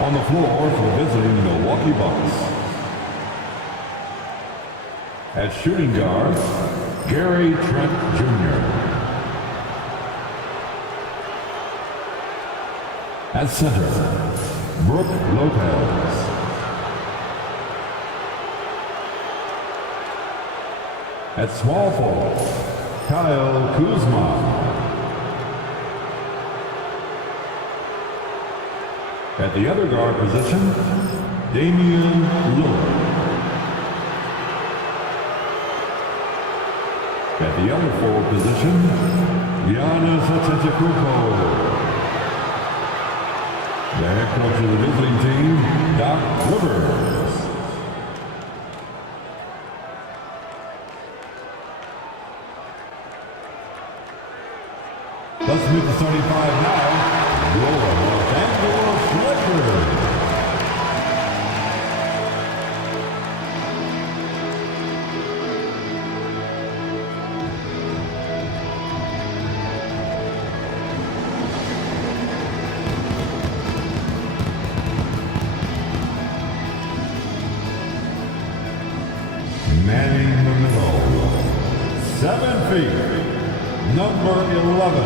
On the floor for the visiting Milwaukee Bucks. At shooting guard, Gary Trent Jr. At center, Brooke Lopez. At small forward, Kyle Kuzma. At the other guard position, Damian Lillard. At the other forward position, Giannis Antetokounmpo. The head coach of the visiting team, Doc Rivers. Let's meet the starting five now. Your Los Angeles Lakers. Manning the middle, 7 feet, number 11,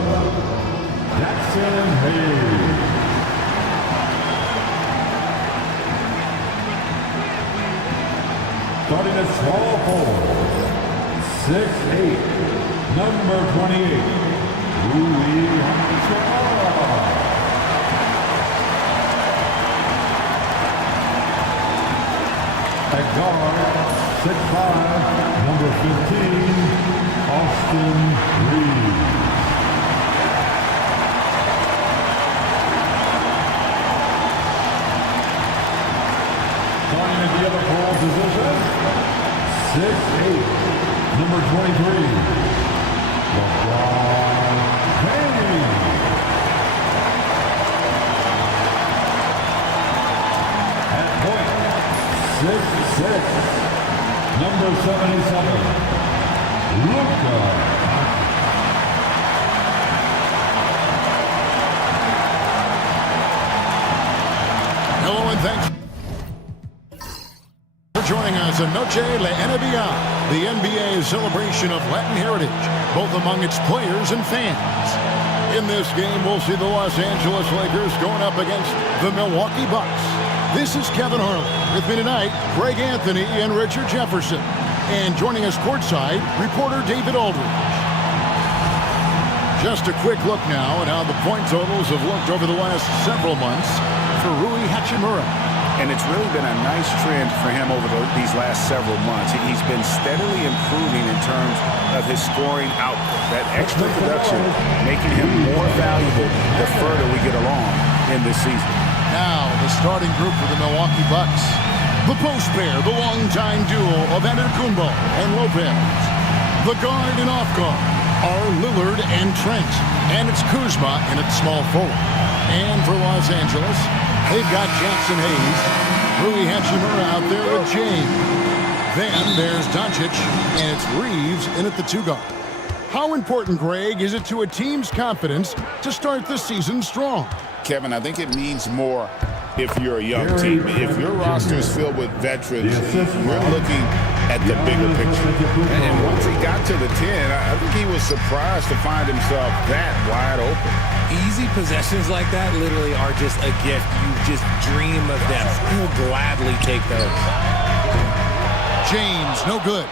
Jackson Hayes. Starting at small forward, 6'8", number 28, Rui Hachimura. At guard, 6'5", number 15, Austin Reeves. Starting at the other forward position, 6'8", number 23, LeBron James. At point, 6'6", number 77, Luka. Hello and thanks for joining us in Noche La NBA, the NBA's celebration of Latin heritage, both among its players and fans. In this game, we'll see the Los Angeles Lakers going up against the Milwaukee Bucks. This is Kevin Harlan. With me tonight, Greg Anthony and Richard Jefferson. And joining us courtside, reporter David Aldridge. Just a quick look now at how the point totals have looked over the last several months for Rui Hachimura. And it's really been a nice trend for him over these last several months. He's been steadily improving in terms of his scoring output. That extra production making him more valuable the further we get along in this season. Now, the starting group for the Milwaukee Bucks. The post pair, the longtime duo of Antetokounmpo and Lopez. The guard and off guard are Lillard and Trent. And it's Kuzma in at small forward. And for Los Angeles, they've got Jackson Hayes, Rui Hachimura out there with James. Then there's Doncic, and it's Reeves in at the two guard. How important, Greg, is it to a team's confidence to start the season strong? Kevin, I think it means more if you're a young team. If your roster is filled with veterans, you're looking at the bigger picture. And once he got to the 10, I think he was surprised to find himself that wide open. Easy possessions like that literally are just a gift. You just dream of them. You'll gladly take those. James, no good.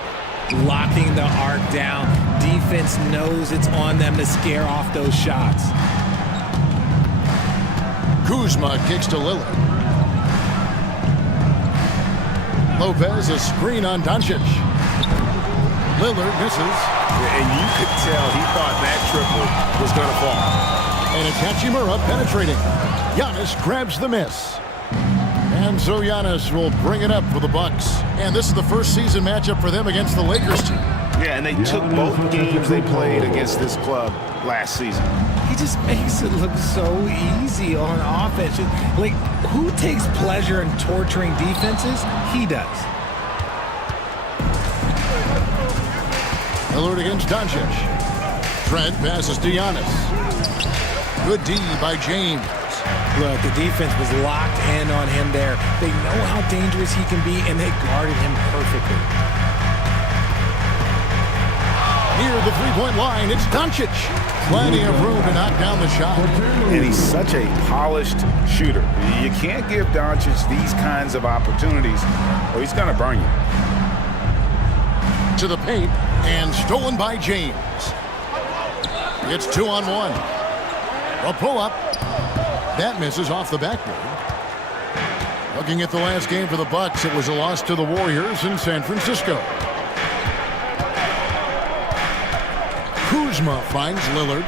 Locking the arc down. Defense knows it's on them to scare off those shots. Kuzma kicks to Lillard. Lopez, a screen on Doncic. Lillard misses. And you could tell he thought that triple was going to fall. And it's Hachimura penetrating. Giannis grabs the miss. And so Giannis will bring it up for the Bucks. And this is the first season matchup for them against the Lakers team. Yeah, and they took both games they played against this club last season. He just makes it look so easy on offense. Like, who takes pleasure in torturing defenses? He does. Lillard against Doncic. Trent passes to Giannis. Good D by James. Look, the defense was locked in on him there. They know how dangerous he can be, and they guarded him perfectly. Near the three-point line, it's Doncic. Plenty of room to knock down the shot. And he's such a polished shooter. You can't give Doncic these kinds of opportunities, or he's going to burn you. To the paint, and stolen by James. It's 2-on-1. A pull-up. That misses off the backboard. Looking at the last game for the Bucks, it was a loss to the Warriors in San Francisco. Kuzma finds Lillard.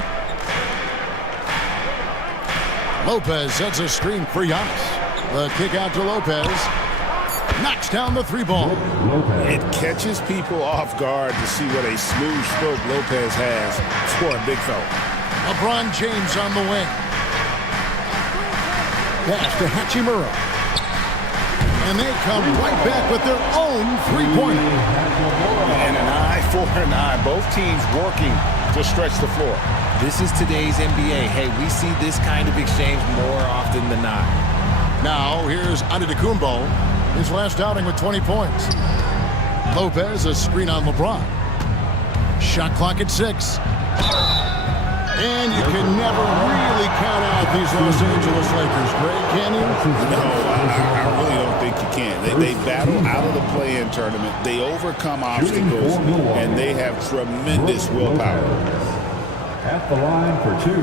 Lopez sets a screen for Giannis. The kick out to Lopez. Knocks down the three ball. It catches people off guard to see what a smooth stroke Lopez has for a big fella. LeBron James on the wing. Pass to Hachimura. And they come right back with their own three-pointer. And an eye for an eye. Both teams working to stretch the floor. This is today's NBA. Hey, we see this kind of exchange more often than not. Now, here's Antetokounmpo. His last outing with 20 points. Lopez, a screen on LeBron. Shot clock at 6. And you can never really count out these Los Angeles Lakers, Greg, can you? No, I really don't think you can. They battle out of the play-in tournament. They overcome obstacles, and they have tremendous willpower. At the line for 2.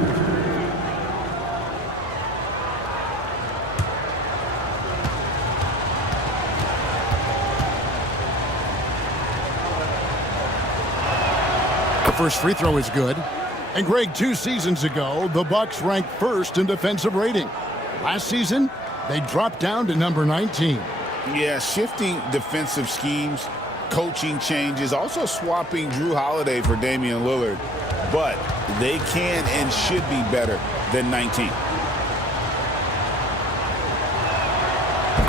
The first free throw is good. And Greg, 2 seasons ago, the Bucks ranked first in defensive rating. Last season, they dropped down to number 19. Yeah, shifting defensive schemes, coaching changes, also swapping Drew Holiday for Damian Lillard. But they can and should be better than 19.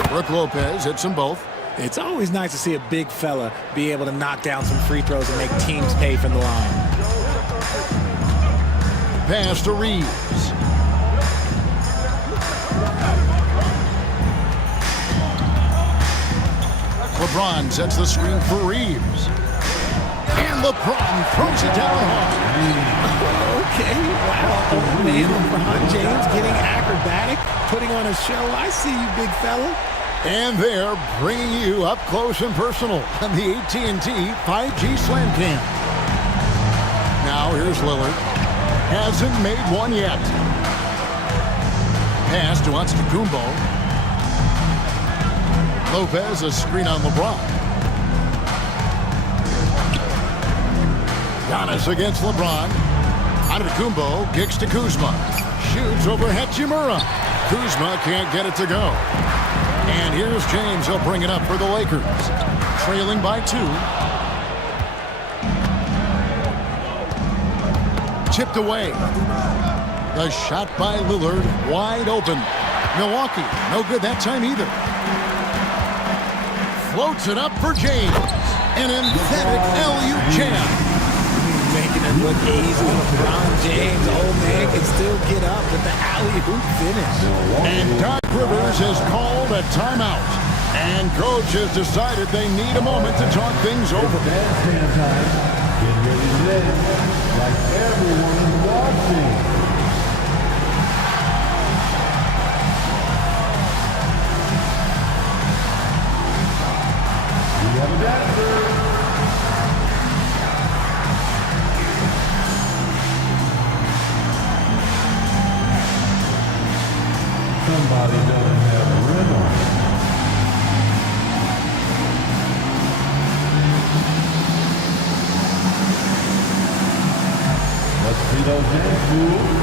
Brook Lopez hits them both. It's always nice to see a big fella be able to knock down some free throws and make teams pay from the line. Pass to Reeves. LeBron sets the screen for Reeves. And LeBron throws it down hard. Okay, wow. Oh, man, LeBron James getting acrobatic, putting on a show. I see you, big fella. And they're bringing you up close and personal on the AT&T 5G Slam Cam. Now here's Lillard. Hasn't made one yet. Pass to Antetokounmpo. Lopez, a screen on LeBron. Giannis against LeBron. Antetokounmpo kicks to Kuzma. Shoots over Hachimura. Kuzma can't get it to go. And here's James. He'll bring it up for the Lakers. Trailing by 2. Chipped away. The shot by Lillard, wide open. Milwaukee, no good that time either. Floats it up for James. An emphatic LU jam. Making it look easy. LeBron James, old man, can still get up with the alley-oop finish. And Doc Rivers has called a timeout. And coach has decided they need a moment to talk things over. Bandstand time. Get ready to dance like everyone is watching. We have a dancer. Somebody doesn't have rhythm. Let's see those dance moves.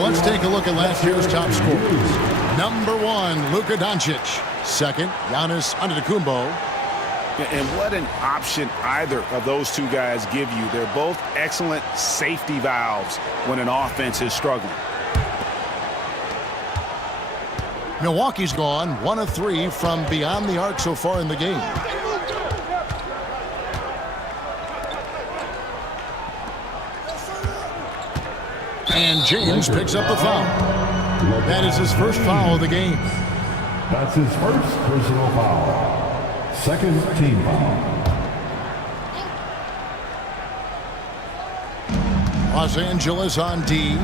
let's take a look at last year's top scorers. Number 1, Luka Doncic. Second, Giannis Antetokounmpo. And what an option either of those two guys give you. They're both excellent safety valves when an offense is struggling. Milwaukee's gone 1 of 3 from beyond the arc so far in the game. And James picks up the foul. That is his first foul of the game. That's his first personal foul. Second team foul. Los Angeles on D.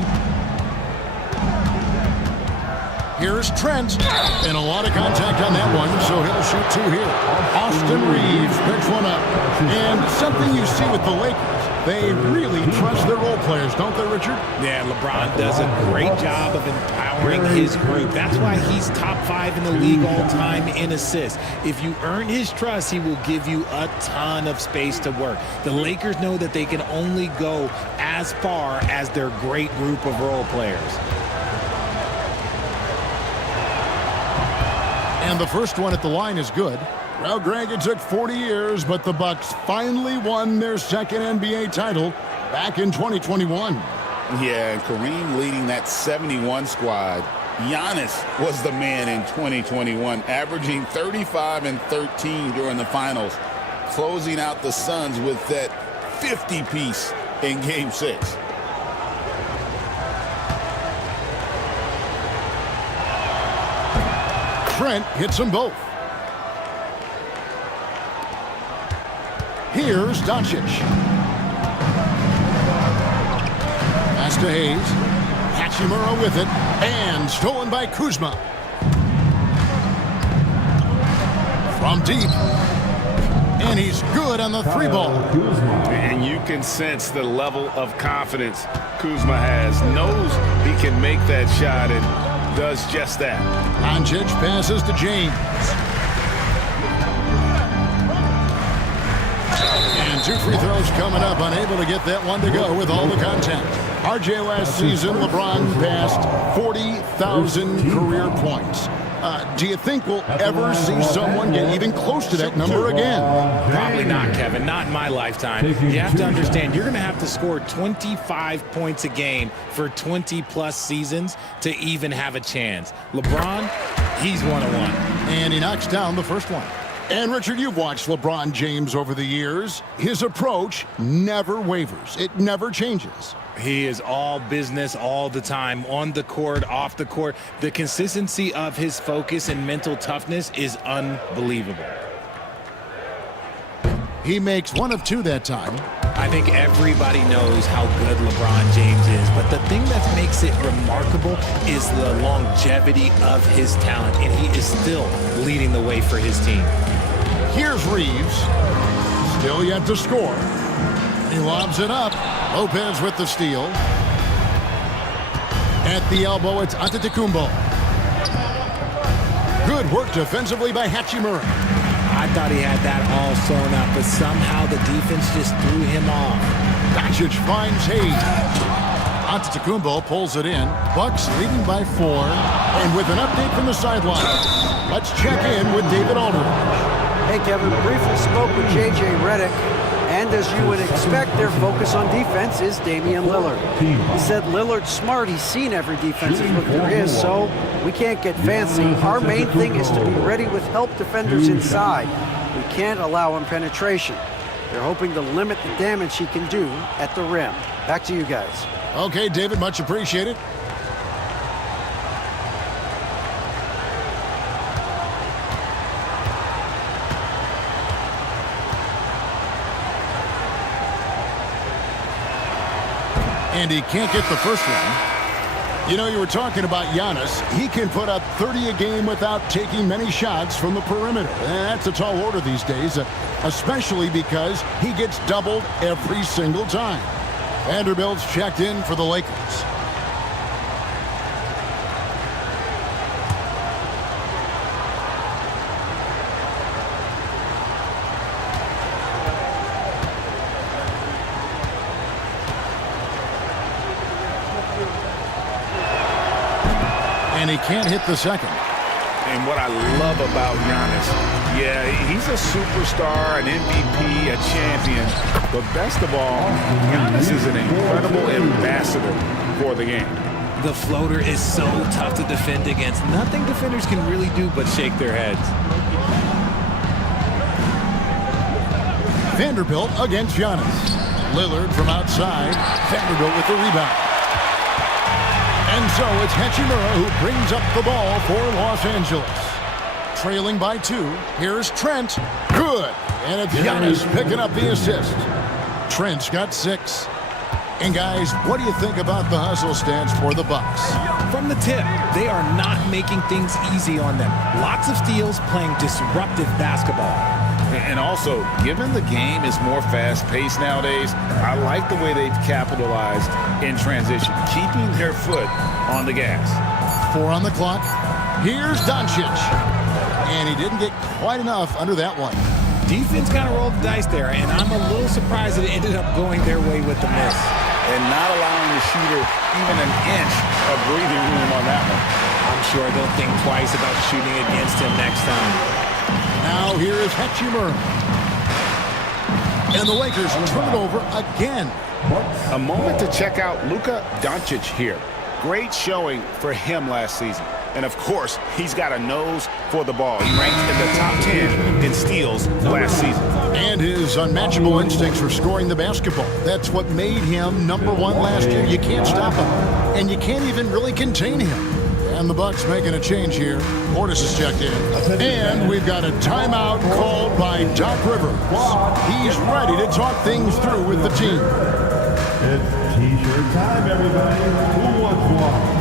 Here's Trent. And a lot of contact on that one, so he'll shoot 2 here. Austin Reeves picks one up. And something you see with the Lakers, they really trust their role players, don't they, Richard? Yeah, LeBron does a great job of empowering his group. That's why he's top 5 in the league all time in assists. If you earn his trust, he will give you a ton of space to work. The Lakers know that they can only go as far as their great group of role players. And the first one at the line is good. Well, Greg, it took 40 years, but the Bucks finally won their second NBA title back in 2021. Yeah, and Kareem leading that 71 squad. Giannis was the man in 2021, averaging 35 and 13 during the finals, closing out the Suns with that 50-piece in Game 6. Trent hits them both. Here's Doncic. Pass to Hayes. Hachimura with it. And stolen by Kuzma. From deep. And he's good on the 3-ball. And you can sense the level of confidence Kuzma has. Knows he can make that shot and does just that. Doncic passes to James. And 2 free throws coming up. Unable to get that one to go with all the contact. RJ, last season, LeBron passed 40,000 career points. Do you think we'll ever see someone get even close to that number again? Probably not, Kevin. Not in my lifetime. You have to understand, you're going to have to score 25 points a game for 20-plus seasons to even have a chance. LeBron, he's 101. And he knocks down the first one. And, Richard, you've watched LeBron James over the years. His approach never wavers. It never changes. He is all business all the time, on the court, off the court. The consistency of his focus and mental toughness is unbelievable. He makes 1 of 2 that time. I think everybody knows how good LeBron James is, but the thing that makes it remarkable is the longevity of his talent, and he is still leading the way for his team. Here's Reeves. Still yet to score. He lobs it up. Lopez with the steal. At the elbow, it's Antetokounmpo. Good work defensively by Hachimura. I thought he had that all sewn up, but somehow the defense just threw him off. Doncic finds Hayes. Antetokounmpo pulls it in. Bucks leading by 4. And with an update from the sideline, let's check in with David Aldridge. Hey, Kevin, briefly spoke with J.J. Redick. And as you would expect, their focus on defense is Damian Lillard. He said Lillard's smart. He's seen every defensive look there is, so we can't get fancy. Our main thing is to be ready with help defenders inside. We can't allow him penetration. They're hoping to limit the damage he can do at the rim. Back to you guys. Okay, David, much appreciated. And he can't get the first one. You know, you were talking about Giannis. He can put up 30 a game without taking many shots from the perimeter. That's a tall order these days, especially because he gets doubled every single time. Vanderbilt's checked in for the Lakers. And he can't hit the second. And what I love about Giannis, yeah, he's a superstar, an MVP, a champion. But best of all, Giannis is an incredible ambassador for the game. The floater is so tough to defend against. Nothing defenders can really do but shake their heads. Vanderbilt against Giannis. Lillard from outside. Vanderbilt with the rebound. And so it's Hachimura who brings up the ball for Los Angeles. Trailing by 2. Here's Trent. Good. And it's Giannis picking up the assist. Trent's got 6. And guys, what do you think about the hustle stance for the Bucks? From the tip, they are not making things easy on them. Lots of steals, playing disruptive basketball. And also, given the game is more fast-paced nowadays, I like the way they've capitalized in transition, keeping their foot on the gas. 4 on the clock. Here's Doncic. And he didn't get quite enough under that one. Defense kind of rolled the dice there, and I'm a little surprised that it ended up going their way with the miss. And not allowing the shooter even an inch of breathing room on that one. I'm sure they'll think twice about shooting against him next time. Now here is Hachimura. And the Lakers turn it over again. A moment to check out Luka Doncic here. Great showing for him last season. And of course, he's got a nose for the ball. He ranked in the top 10 in steals last season. And his unmatchable instincts for scoring the basketball. That's what made him number 1 last year. You can't stop him. And you can't even really contain him. And the Bucks making a change here. Portis is checked in. And we've got a timeout called by Doc Rivers. He's ready to talk things through with the team. It's T-shirt time, everybody. Who wants one?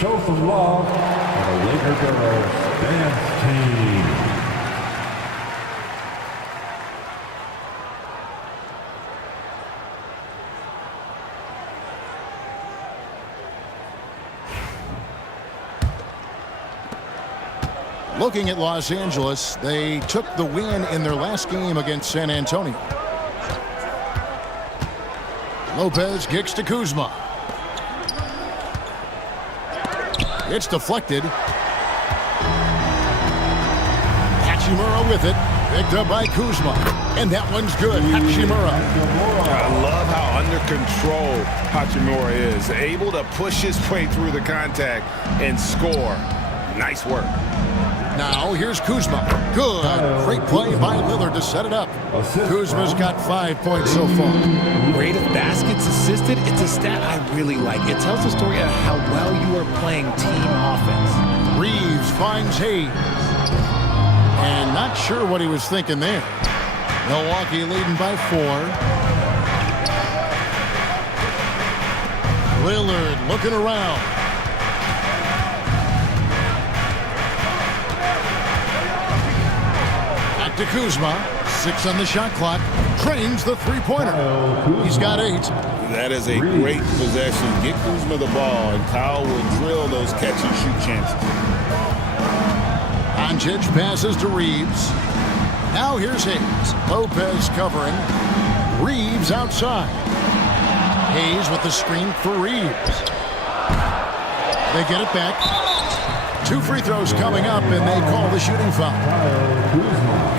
Show some love for the Laker girls dance team. Looking at Los Angeles, they took the win in their last game against San Antonio. Lopez kicks to Kuzma. It's deflected. Hachimura with it. Picked up by Kuzma. And that one's good. Hachimura. I love how under control Hachimura is. Able to push his way through the contact and score. Nice work. Now here's Kuzma. Good. Great play by Lillard to set it up. Kuzma's got 5 points so far. Rate of baskets assisted, it's a stat I really like. It tells the story of how well you are playing team offense. Reeves finds Hayes. And not sure what he was thinking there. Milwaukee leading by 4. Lillard looking around. Back to Kuzma. 6 on the shot clock. Drains the three-pointer. He's got 8. That is a great possession. Get Kuzma the ball, and Kyle will drill those catch-and-shoot chances. Doncic passes to Reeves. Now here's Hayes. Lopez covering. Reeves outside. Hayes with the screen for Reeves. They get it back. 2 free throws coming up, and they call the shooting foul.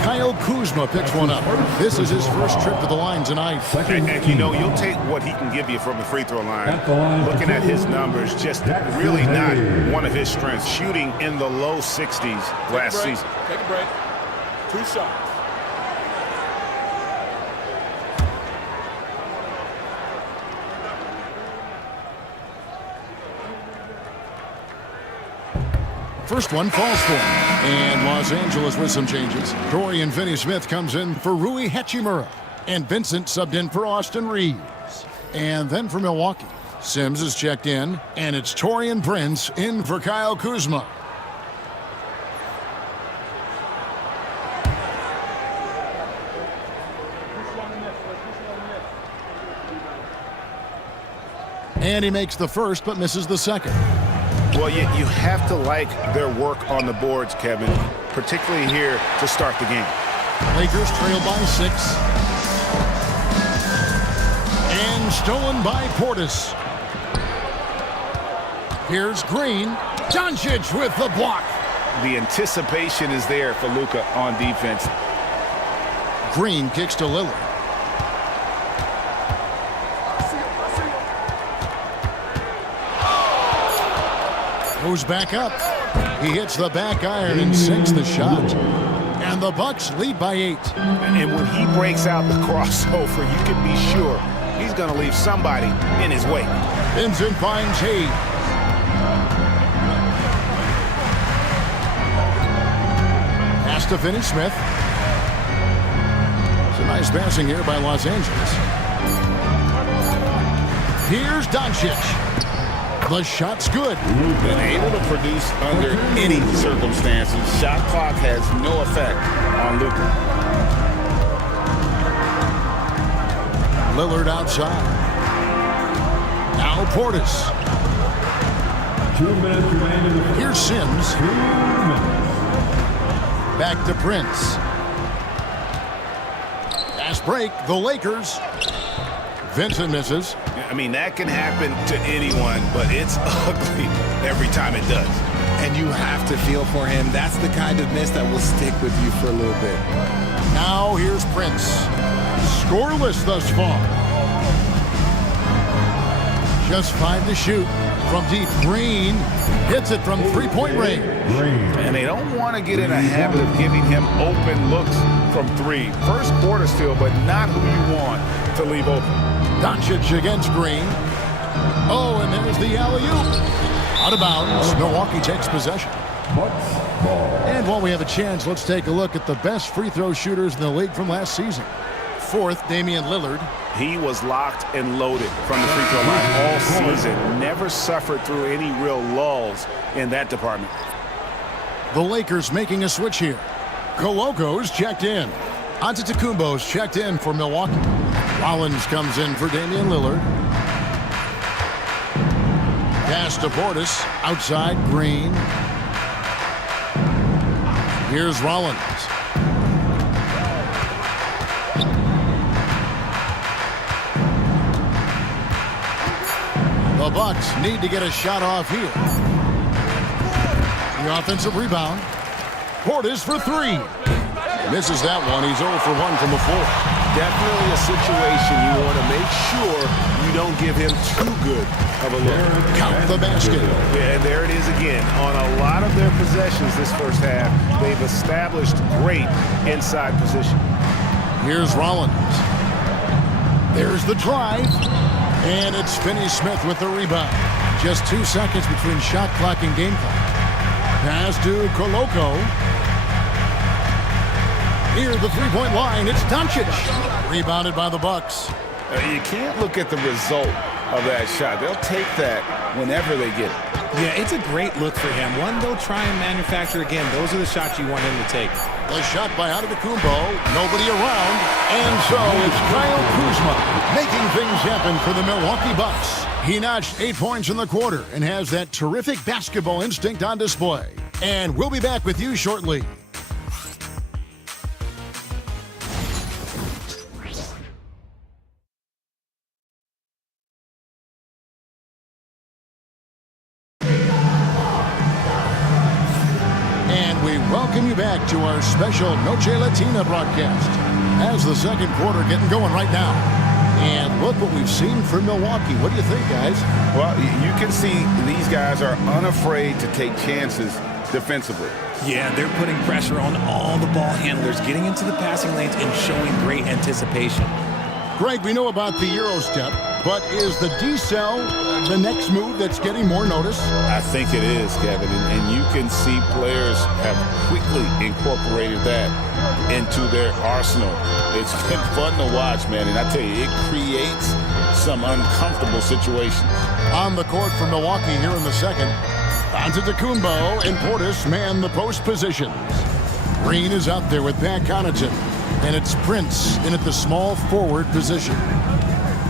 Kyle Kuzma picks one up. This is his first trip to the line tonight. And you know, you'll take what he can give you from the free throw line. Looking at his numbers, just really not one of his strengths. Shooting in the low 60s last season. Take a break. 2 shots. First one falls for him. And Los Angeles with some changes. Dorian Finney-Smith comes in for Rui Hachimura. And Vincent subbed in for Austin Reeves. And then for Milwaukee, Sims is checked in. And it's Taurean Prince in for Kyle Kuzma. And he makes the first but misses the second. Well, you have to like their work on the boards, Kevin, particularly here to start the game. Lakers trail by 6. And stolen by Portis. Here's Green. Doncic with the block. The anticipation is there for Luka on defense. Green kicks to Lillard. Goes back up. He hits the back iron and sinks the shot. And the Bucks lead by 8. And when he breaks out the crossover, you can be sure he's going to leave somebody in his way. Vincent finds Hayes. Pass to Finney-Smith. It's a nice passing here by Los Angeles. Here's Doncic. The shot's good. Been able to produce under any circumstances. Shot clock has no effect on Luka. Lillard outside. Now Portis. 2 minutes remaining. Here's Sims. 2 minutes. Back to Prince. Fast break. The Lakers. Vincent misses. I mean, that can happen to anyone, but it's ugly every time it does. And you have to feel for him. That's the kind of miss that will stick with you for a little bit. Now here's Prince. Scoreless thus far. Just 5 to shoot. From deep, Green hits it from 3-point range. And they don't want to get in a habit of giving him open looks from 3. First quarter still, but not who you want to leave open. Doncic against Green. Oh, and there's the alley-oop. Out of bounds. Milwaukee takes possession. And while we have a chance, let's take a look at the best free throw shooters in the league from last season. 4th, Damian Lillard. He was locked and loaded from the free throw line all season. Never suffered through any real lulls in that department. The Lakers making a switch here. Coloco's checked in. Antetokounmpo's checked in for Milwaukee. Rollins comes in for Damian Lillard. Pass to Portis. Outside, Green. Here's Rollins. The Bucks need to get a shot off here. The offensive rebound. Portis for 3. Misses that one. He's 0 for 1 from the floor. Definitely a situation you want to make sure you don't give him too good of a look. Count the basket. Yeah, and there it is again. On a lot of their possessions this first half, they've established great inside position. Here's Rollins. There's the drive. And it's Finney-Smith with the rebound. Just 2 seconds between shot clock and game clock. Pass to Coloco. Near the 3-point line, it's Doncic. Rebounded by the Bucks. You can't look at the result of that shot. They'll take that whenever they get it. Yeah, it's a great look for him. One they'll try and manufacture again. Those are the shots you want him to take. The shot by Antetokounmpo. Nobody around. And so it's Kyle Kuzma making things happen for the Milwaukee Bucks. He notched 8 points in the quarter and has that terrific basketball instinct on display. And we'll be back with you shortly. welcome you back to our special Noche Latina broadcast. As the second quarter getting going right now. And look what we've seen from Milwaukee. What do you think, guys? Well, you can see these guys are unafraid to take chances defensively. Yeah, they're putting pressure on all the ball handlers, getting into the passing lanes and showing great anticipation. Greg, we know about the Euro step, but is the D-cell the next move that's getting more notice? I think it is, Kevin, and you can see players have quickly incorporated that into their arsenal. It's been fun to watch, man, and I tell you, it creates some uncomfortable situations. On the court for Milwaukee here in the second, Antetokounmpo and Portis man the post positions. Green is out there with Pat Connaughton, and it's Prince in at the small forward position.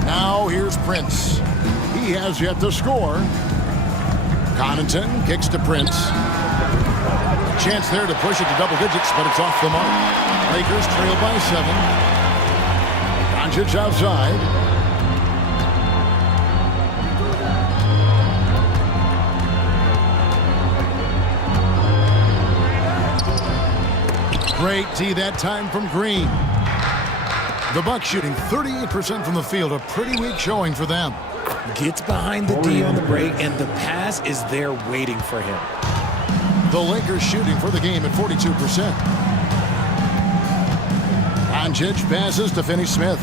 Now here's Prince. He has yet to score. Connaughton kicks to Prince. A chance there to push it to double digits, but it's off the mark. Lakers trail by 7. Doncic outside. Great D that time from Green. The Bucks shooting 38% from the field, a pretty weak showing for them. Gets behind the D on the break, and the pass is there waiting for him. The Lakers shooting for the game at 42%. Doncic passes to Finney-Smith.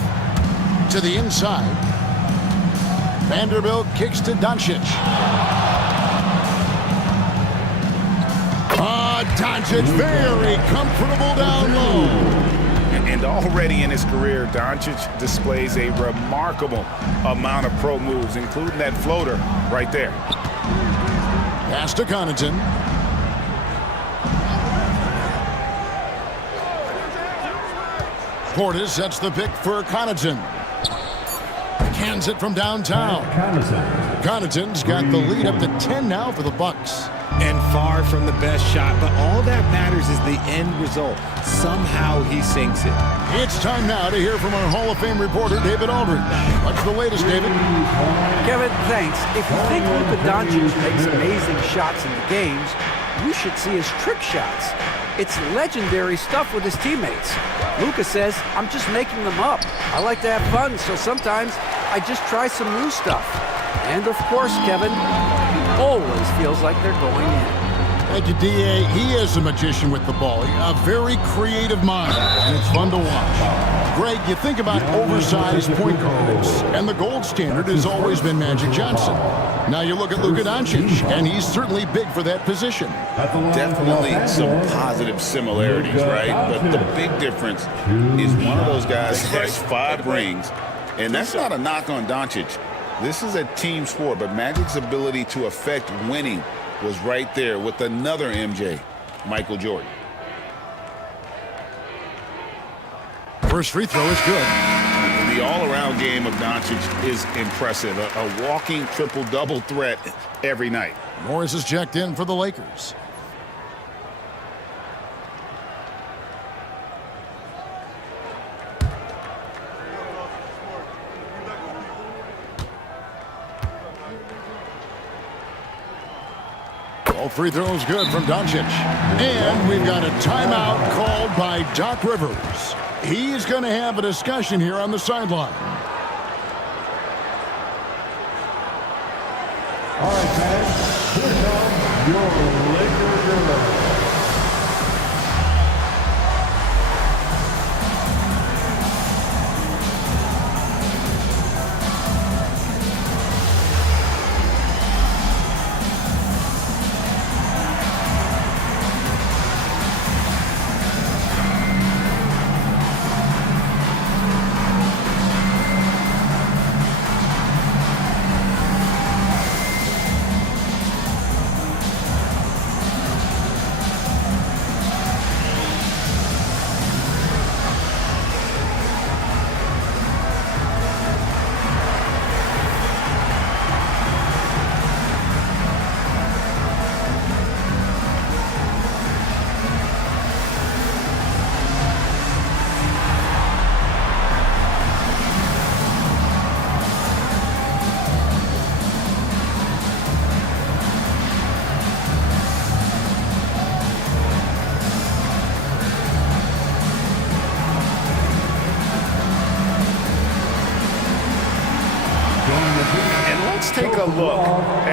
To the inside. Vanderbilt kicks to Doncic. Doncic very comfortable down low. And already in his career, Doncic displays a remarkable amount of pro moves, including that floater right there. Pass to Connaughton. Portis sets the pick for Connaughton. Cans it from downtown. Connaughton's got the lead up to 10 now for the Bucks. And far from the best shot, but all that matters is the end result. Somehow he sinks it. It's time now to hear from our Hall of Fame reporter, David Aldridge. What's the latest, David? Kevin, thanks. If you think Luka Doncic makes amazing shots in the games, you should see his trick shots. It's legendary stuff with his teammates. Luka says, I'm just making them up. I like to have fun, so sometimes I just try some new stuff. And of course, Kevin, he always feels like they're going in. Thank you, D.A. He is a magician with the ball. A very creative mind, and it's fun to watch. Greg, you think about oversized point guards, and the gold standard has always been Magic Johnson. Now you look at Luka Doncic, and he's certainly big for that position. Definitely some positive similarities, right? But the big difference is one of those guys has 5 rings, and that's not a knock on Doncic. This is a team sport, but Magic's ability to affect winning was right there with another MJ, Michael Jordan. First free throw is good. The all-around game of Doncic is impressive. A walking triple-double threat every night. Morris is checked in for the Lakers. All free throws good from Doncic. And we've got a timeout called by Doc Rivers. He's going to have a discussion here on the sideline. All right, fans, here comes your Laker Gorilla.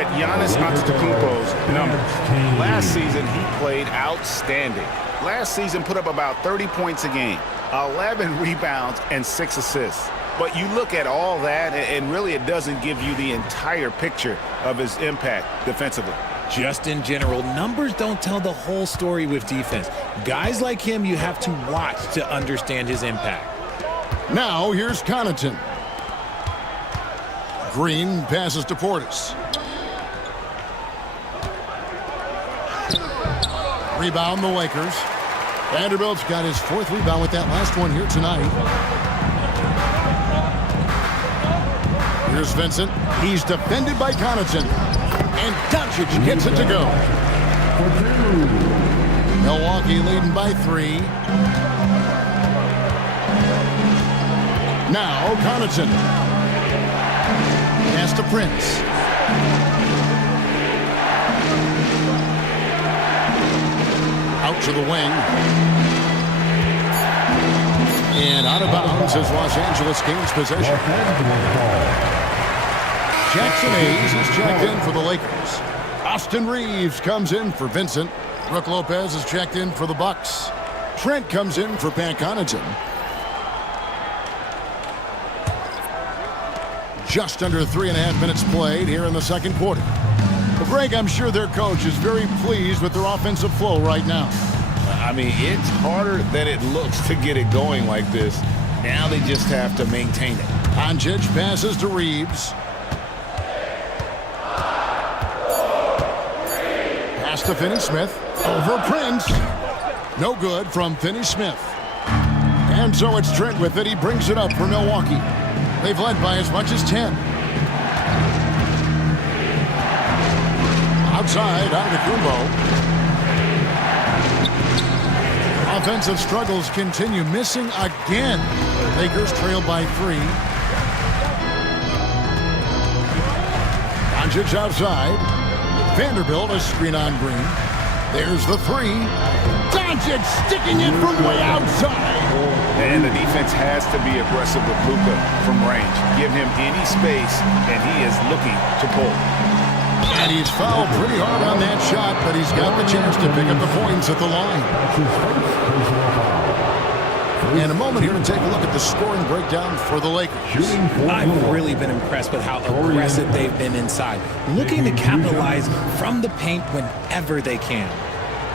at Giannis Antetokounmpo's numbers. Last season, he played outstanding. Last season put up about 30 points a game, 11 rebounds, and 6 assists. But you look at all that, and really it doesn't give you the entire picture of his impact defensively. Just in general, numbers don't tell the whole story with defense. Guys like him, you have to watch to understand his impact. Now here's Connaughton. Green passes to Portis. Rebound the Lakers. Vanderbilt's got his 4th rebound with that last one here tonight. Here's Vincent. He's defended by Connaughton. And Doncic gets it to go. Milwaukee leading by 3. Now Connaughton. Pass to Prince. Out to the wing. And out of bounds as Los Angeles gains possession. Jackson Hayes is checked in for the Lakers. Austin Reeves comes in for Vincent. Brook Lopez is checked in for the Bucks. Trent comes in for Pat Connaughton. Just under 3.5 minutes played here in the second quarter. Well, Greg, I'm sure their coach is very pleased with their offensive flow right now. I mean, it's harder than it looks to get it going like this. Now they just have to maintain it. Doncic passes to Reeves. Pass to Finney-Smith. Over Prince. No good from Finney-Smith. And so it's Trent with it. He brings it up for Milwaukee. They've led by as much as 10. Outside, Antetokounmpo. Offensive struggles continue, missing again. Lakers trail by 3. Doncic outside. Vanderbilt a screen on Green. There's the 3. Doncic sticking it from way outside. And the defense has to be aggressive with Luka from range. Give him any space, and he is looking to pull. And he's fouled pretty hard on that shot, but he's got the chance to pick up the points at the line. And a moment here to take a look at the scoring breakdown for the Lakers. I've really been impressed with how aggressive they've been inside, looking to capitalize from the paint whenever they can.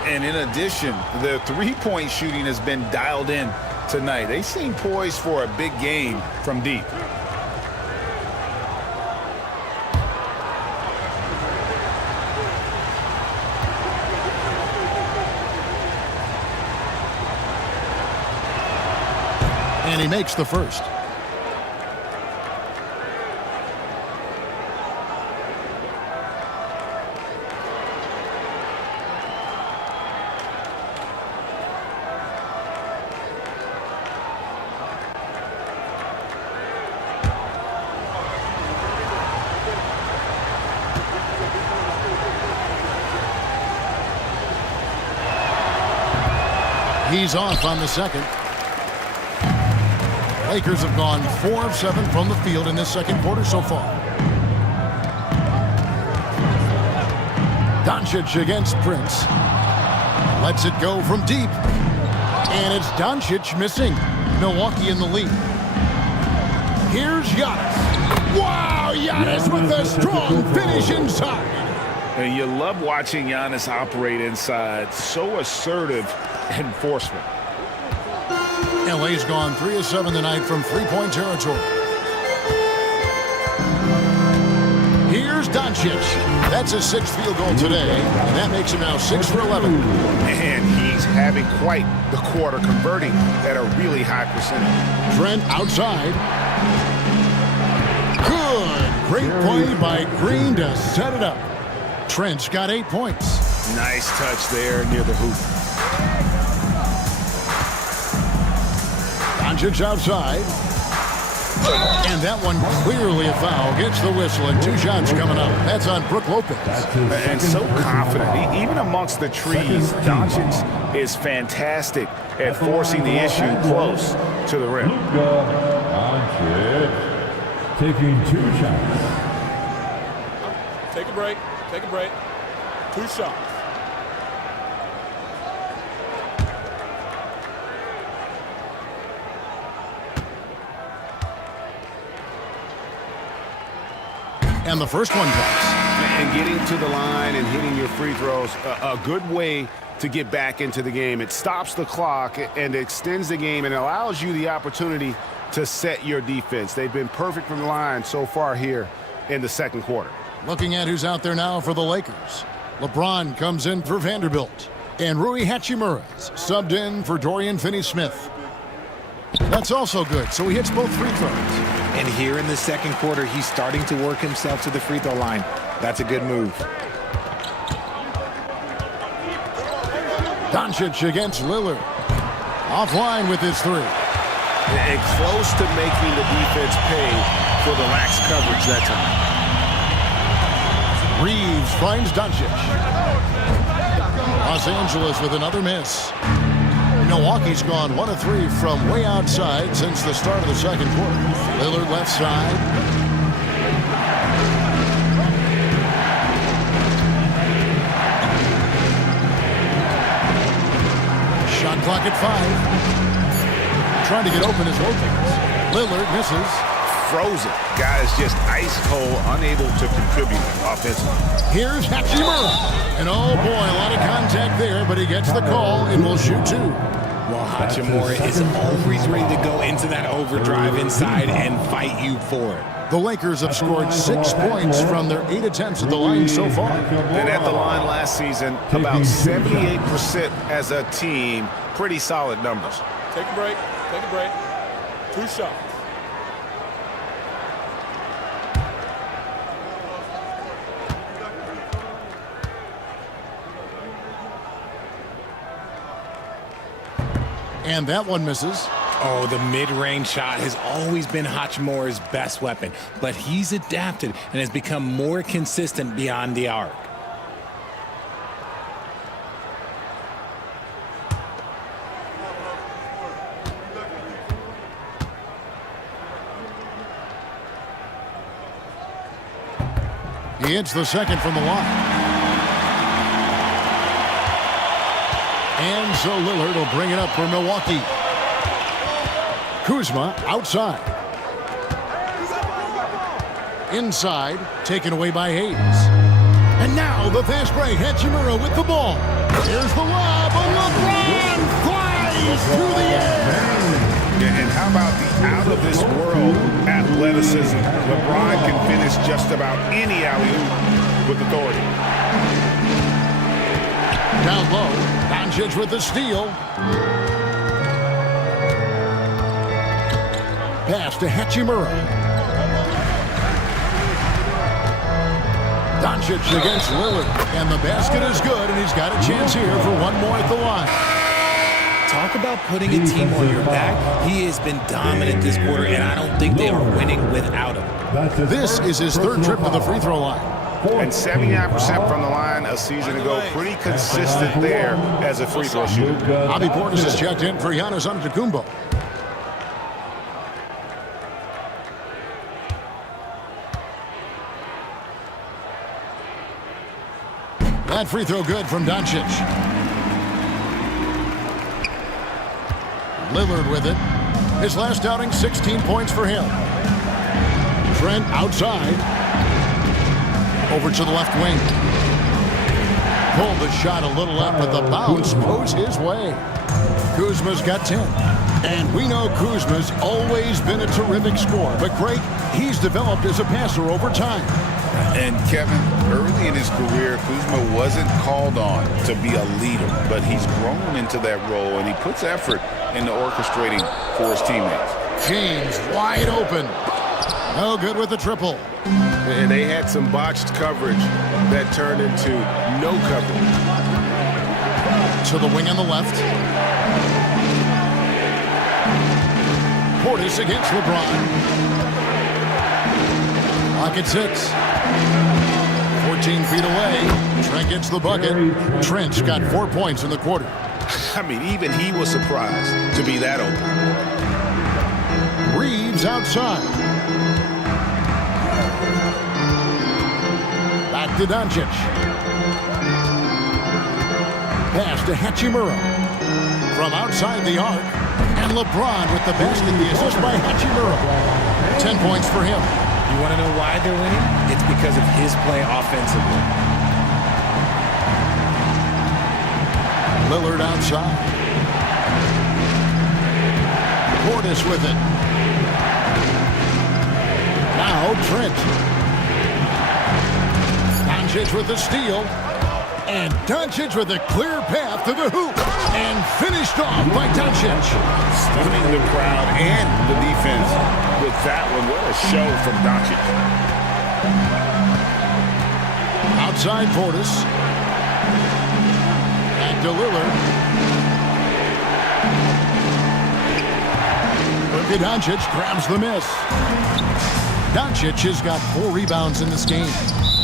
And in addition, the three-point shooting has been dialed in tonight. They seem poised for a big game from deep. And he makes the first. He's off on the second. Lakers have gone 4 of 7 from the field in this second quarter so far. Doncic against Prince. Lets it go from deep. And it's Doncic missing. Milwaukee in the lead. Here's Giannis. Wow, Giannis with a strong finish inside. And you love watching Giannis operate inside. So assertive enforcement. LA's gone 3 of 7 tonight from three-point territory. Here's Doncic. That's his 6th field goal today, and that makes him now 6 for 11. And he's having quite the quarter, converting at a really high percentage. Trent outside. Good. Great play by Green to set it up. Trent's got 8 points. Nice touch there near the hoop. Doncic outside. And that one clearly a foul. Gets the whistle, and 2 shots coming up. That's on Brook Lopez. And so confident. Even amongst the trees, Doncic is fantastic at forcing the issue close to the rim. Doncic taking 2 shots. Take a break. Take a break. 2 shots. And the first one drops. And getting to the line and hitting your free throws, a good way to get back into the game. It stops the clock and extends the game and allows you the opportunity to set your defense. They've been perfect from the line so far here in the second quarter. Looking at who's out there now for the Lakers. LeBron comes in for Vanderbilt. And Rui Hachimura's subbed in for Dorian Finney-Smith. That's also good, so he hits both free throws. And here in the second quarter, he's starting to work himself to the free throw line. That's a good move. Doncic against Lillard. Offline with his three. And close to making the defense pay for the lax coverage that time. Reeves finds Doncic. Los Angeles with another miss. Milwaukee's gone 1 of 3 from way outside since the start of the second quarter. Lillard left side. Shot clock at 5. Trying to get open as Lopez. Lillard misses. Frozen. Guys just ice cold, unable to contribute offensively. Here's Hachimura. And oh boy, a lot of contact there, but he gets the call and will shoot 2. Well, Hachimura is always ready to go into that overdrive inside and fight you for it. The Lakers have scored 6 points from their 8 attempts at the line so far. And at the line last season, about 78% as a team. Pretty solid numbers. Take a break. Take a break. 2 shots. And that one misses. Oh, the mid-range shot has always been Hachimura's best weapon, but he's adapted and has become more consistent beyond the arc. He hits the second from the line. And so Lillard will bring it up for Milwaukee. Kuzma outside. Inside, taken away by Hayes. And now the fast break. Hachimura with the ball. Here's the lob. LeBron flies through the air. And how about the out-of-this-world athleticism? LeBron can finish just about any alley-oop with authority. Down low, Doncic with the steal. Pass to Hachimura. Doncic against Lillard. And the basket is good, and he's got a chance here for one more at the line. Talk about putting a team on your back. He has been dominant this quarter, and I don't think they are winning without him. This is his 3rd trip to the free throw line. And 79% from the line a season ago. Pretty consistent there as a free throw shooter. Bobby Portis has checked in for Giannis Antetokounmpo. That free throw good from Doncic. Lillard with it. His last outing, 16 points for him. Trent outside. Over to the left wing. Pulled the shot a little up, but the bounce goes his way. Kuzma's got 10. And we know Kuzma's always been a terrific scorer. But Greg, he's developed as a passer over time. And Kevin, early in his career, Kuzma wasn't called on to be a leader, but he's grown into that role, and he puts effort into orchestrating for his teammates. James wide open. No good with the triple. And they had some botched coverage that turned into no coverage. To the wing on the left. Portis against LeBron. Clock at 6. 14 feet away. Trent gets the bucket. Trent's got 4 points in the quarter. I mean, even he was surprised to be that open. Reeves outside. Back to Doncic. Pass to Hachimura. From outside the arc. And LeBron with the basket. The assist by Hachimura. 10 points for him. You want to know why they're winning? It's because of his play offensively. Lillard outside. Portis with it. Now Trent. Doncic with the steal. And Doncic with a clear path to the hoop. And finished off by Doncic. Stunning the crowd and the defense with that one. What a show from Doncic. Outside Portis. Back to Lillard. Luka Doncic grabs the miss. Doncic has got 4 rebounds in this game.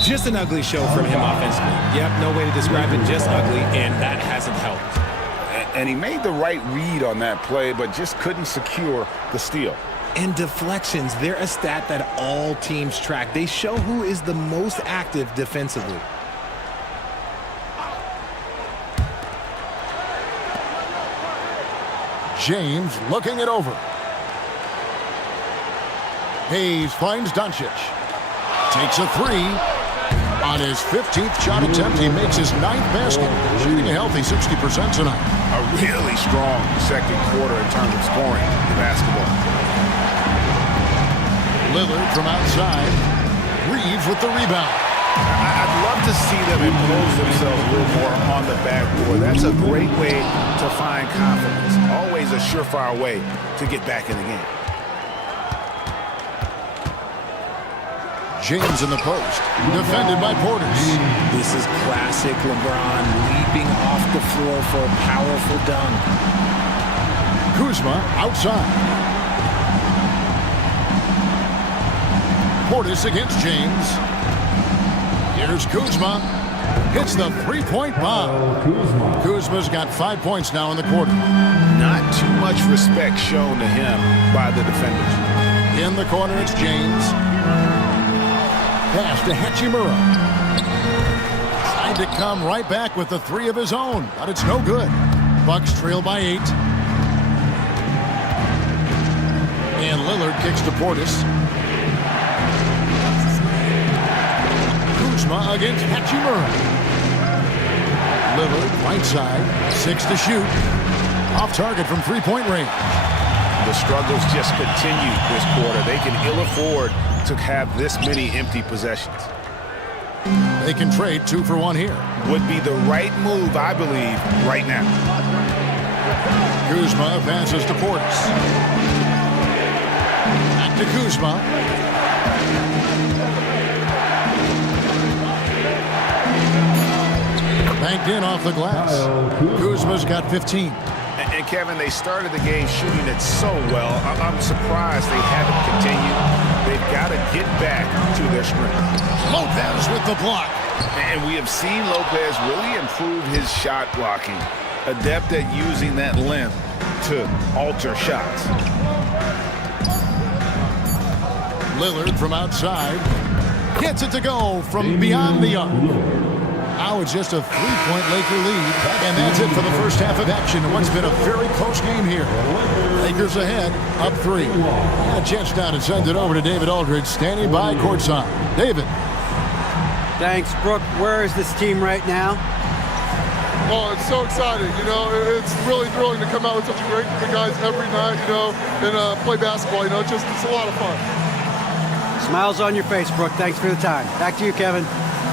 Just an ugly show from him offensively. Yep, no way to describe it, just ugly, and that hasn't helped. And he made the right read on that play, but just couldn't secure the steal. And deflections, they're a stat that all teams track. They show who is the most active defensively. James looking it over. Hayes finds Doncic. Takes a 3. On his 15th shot attempt, he makes his 9th basket. Shooting a healthy 60% tonight. A really strong second quarter in terms of scoring the basketball. Lillard from outside. Reeves with the rebound. I'd love to see them impose themselves a little more on the backboard. That's a great way to find confidence. Always a surefire way to get back in the game. James in the post, defended by Portis. This is classic LeBron leaping off the floor for a powerful dunk. Kuzma outside. Portis against James. Here's Kuzma. Hits the 3-point bomb. Kuzma's got 5 points now in the quarter. Not too much respect shown to him by the defenders. In the corner, it's James. Pass to Hachimura. Tried to come right back with the 3 of his own, but it's no good. Bucks trail by 8. And Lillard kicks to Portis. Kuzma against Hachimura. Lillard right side, 6 to shoot. Off target from 3-point range. The struggles just continue this quarter. They can ill afford to have this many empty possessions. They can trade 2 for 1 here. Would be the right move, I believe, right now. Kuzma passes to Portis. Back to Kuzma. Banked in off the glass. Kuzma's got 15. And Kevin, they started the game shooting it so well. I'm surprised they haven't continued. They've got to get back to their strength. Lopez with the block. And we have seen Lopez really improve his shot blocking. Adept at using that length to alter shots. Lillard from outside. Gets it to go from beyond the arc. Now it's just a 3-point Laker lead. And that's it for the first half of action in what's been a very close game here. Lakers ahead, up 3. A chance now to send it over to David Aldridge, standing by courtside. David. Thanks, Brooke. Where is this team right now? Oh, it's so exciting. You know, it's really thrilling to come out with such a great group of guys every night, you know, and play basketball. You know, it's a lot of fun. Smiles on your face, Brooke. Thanks for the time. Back to you, Kevin.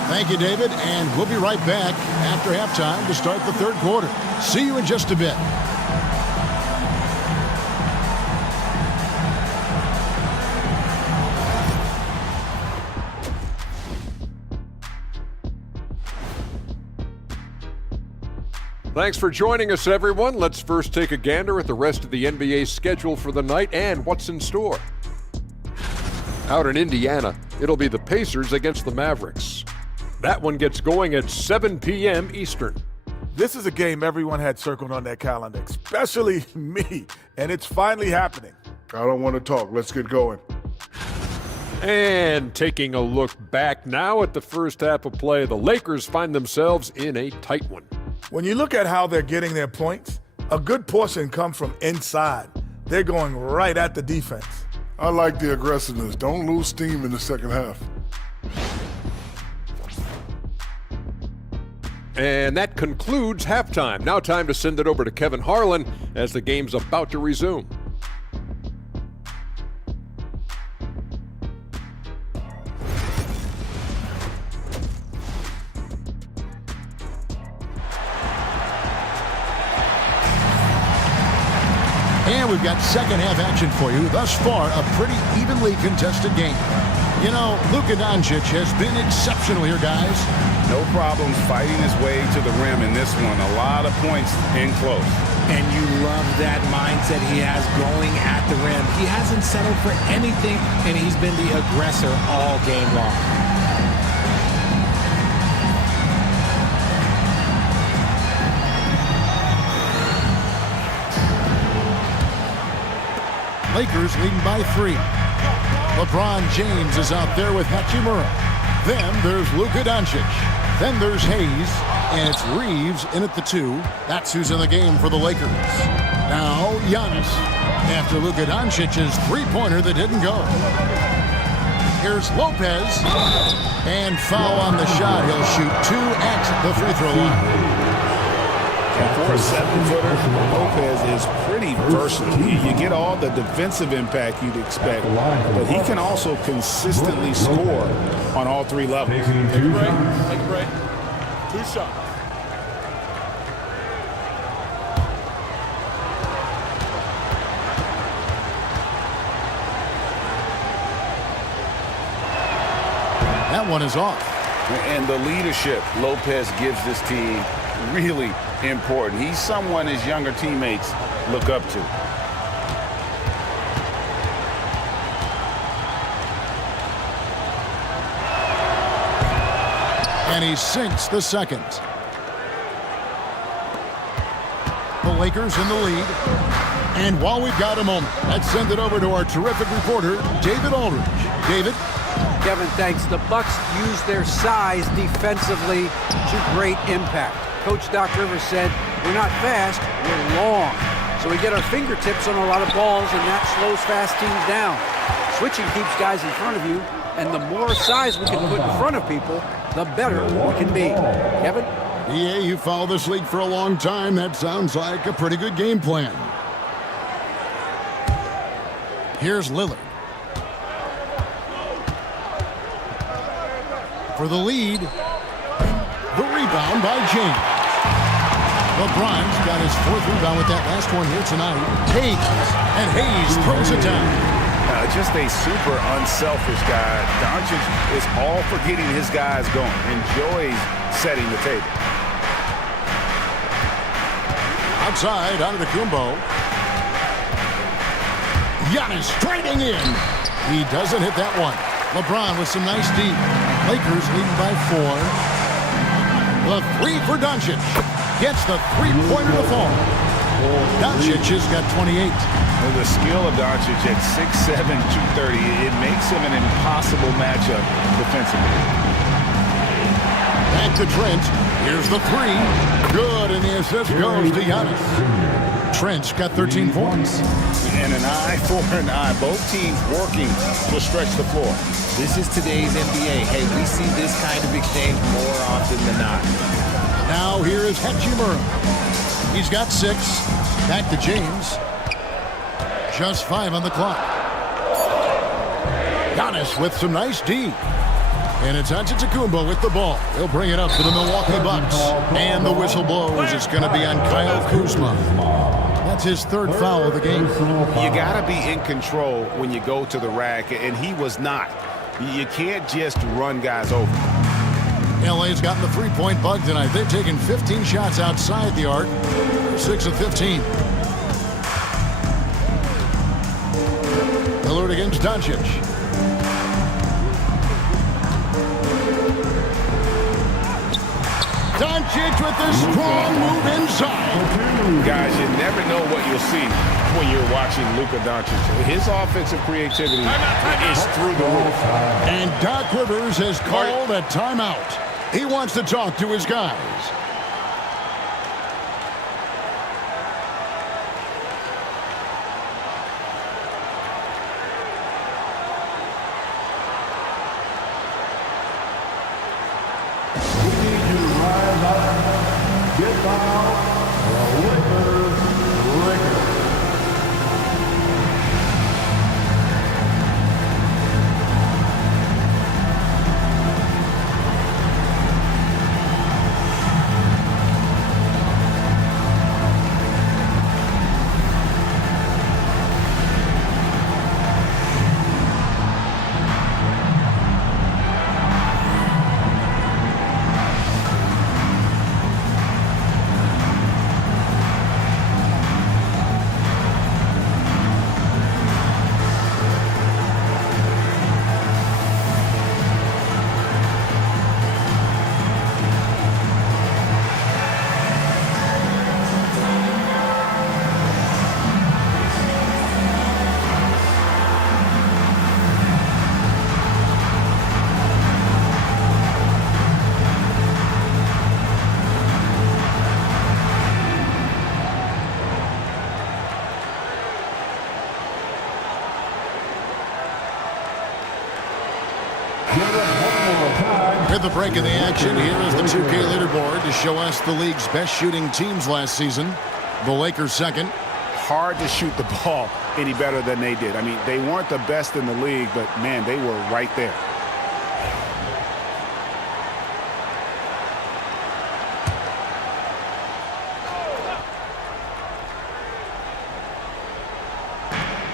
Thank you, David, and we'll be right back after halftime to start the third quarter. See you in just a bit. Thanks for joining us, everyone. Let's first take a gander at the rest of the NBA schedule for the night and what's in store. Out in Indiana, it'll be the Pacers against the Mavericks. That one gets going at 7 p.m. Eastern. This is a game everyone had circled on their calendar, especially me, and it's finally happening. I don't want to talk. Let's get going. And taking a look back now at the first half of play, the Lakers find themselves in a tight one. When you look at how they're getting their points, a good portion comes from inside. They're going right at the defense. I like the aggressiveness. Don't lose steam in the second half. And that concludes halftime. Now time to send it over to Kevin Harlan as the game's about to resume. And we've got second half action for you. Thus far, a pretty evenly contested game. You know, Luka Doncic has been exceptional here, guys. No problems fighting his way to the rim in this one. A lot of points in close. And you love that mindset he has going at the rim. He hasn't settled for anything, and he's been the aggressor all game long. Lakers leading by 3. LeBron James is out there with Hachimura. Then there's Luka Doncic. Then there's Hayes, and it's Reeves in at the 2. That's who's in the game for the Lakers. Now Giannis after Luka Doncic's three-pointer that didn't go. Here's Lopez, and foul on the shot. He'll shoot 2 at the free throw line. And for a 7-footer, Lopez is pretty versatile. You get all the defensive impact you'd expect, but he can also consistently score on all 3 levels. Take a break. 2 shots. That one is off. And the leadership Lopez gives this team really important. He's someone his younger teammates look up to. And he sinks the second. The Lakers in the lead. And while we've got a moment, let's send it over to our terrific reporter, David Aldridge. David? Kevin, thanks. The Bucks use their size defensively to great impact. Coach Doc Rivers said, we're not fast, we're long. So we get our fingertips on a lot of balls, and that slows fast teams down. Switching keeps guys in front of you, and the more size we can put in front of people, the better we can be. Kevin? Yeah, you followed this league for a long time. That sounds like a pretty good game plan. Here's Lillard. For the lead, the rebound by James. LeBron's got his 4th rebound with that last one here tonight. Hayes, and Hayes throws it down. Just a super unselfish guy. Doncic is all for getting his guys going. Enjoys setting the table. Outside, Antetokounmpo. Giannis trading in. He doesn't hit that one. LeBron with some nice D. Lakers leading by 4. The 3 for Doncic. Gets the three-pointer to fall. Doncic has got 28. The skill of Doncic at 6'7", 230, it makes him an impossible matchup defensively. Back to Trent. Here's the 3. Good, and the assist goes to Giannis. Trent's got 13 points. And an eye for an eye. Both teams working to stretch the floor. This is today's NBA. Hey, we see this kind of exchange more often than not. Now here is Hachimura. He's got 6. Back to James. Just 5 on the clock. Giannis with some nice D. And it's Antetokounmpo with the ball. He'll bring it up to the Milwaukee Bucks. And the whistle blows. It's going to be on Kyle Kuzma. That's his 3rd foul of the game. You got to be in control when you go to the rack, and he was not. You can't just run guys over. LA's gotten the three-point bug tonight. They've taken 15 shots outside the arc. 6 of 15. Lillard against Doncic. Doncic with a strong move inside. Guys, you never know what you'll see when you're watching Luka Doncic. His offensive creativity is through the roof. And Doc Rivers has called a timeout. He wants to talk to his guys. At the break of the action, here is the 2K leaderboard to show us the league's best shooting teams last season. The Lakers second. Hard to shoot the ball any better than they did. I mean, they weren't the best in the league, but, man, they were right there.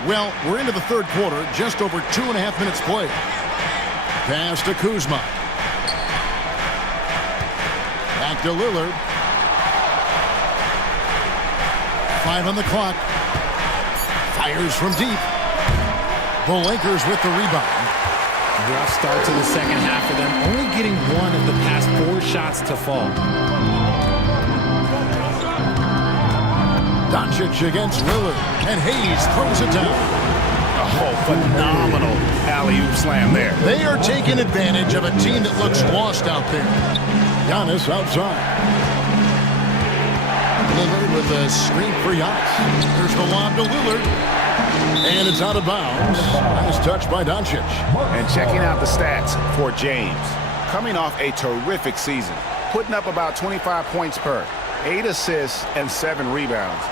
Well, we're into the third quarter, just over 2.5 minutes played. Pass to Kuzma. Back to Lillard. 5 on the clock. Fires from deep. The Lakers with the rebound. Rough start to the second half for them, only getting one of the past 4 shots to fall. Doncic against Lillard, and Hayes throws it down. Oh, phenomenal alley-oop slam there. They are taking advantage of a team that looks lost out there. Giannis outside. Lillard with a screen for Giannis. There's the lob to Lillard. And it's out of bounds. Nice touch by Doncic. And checking out the stats for James. Coming off a terrific season. Putting up about 25 points per. 8 assists and 7 rebounds.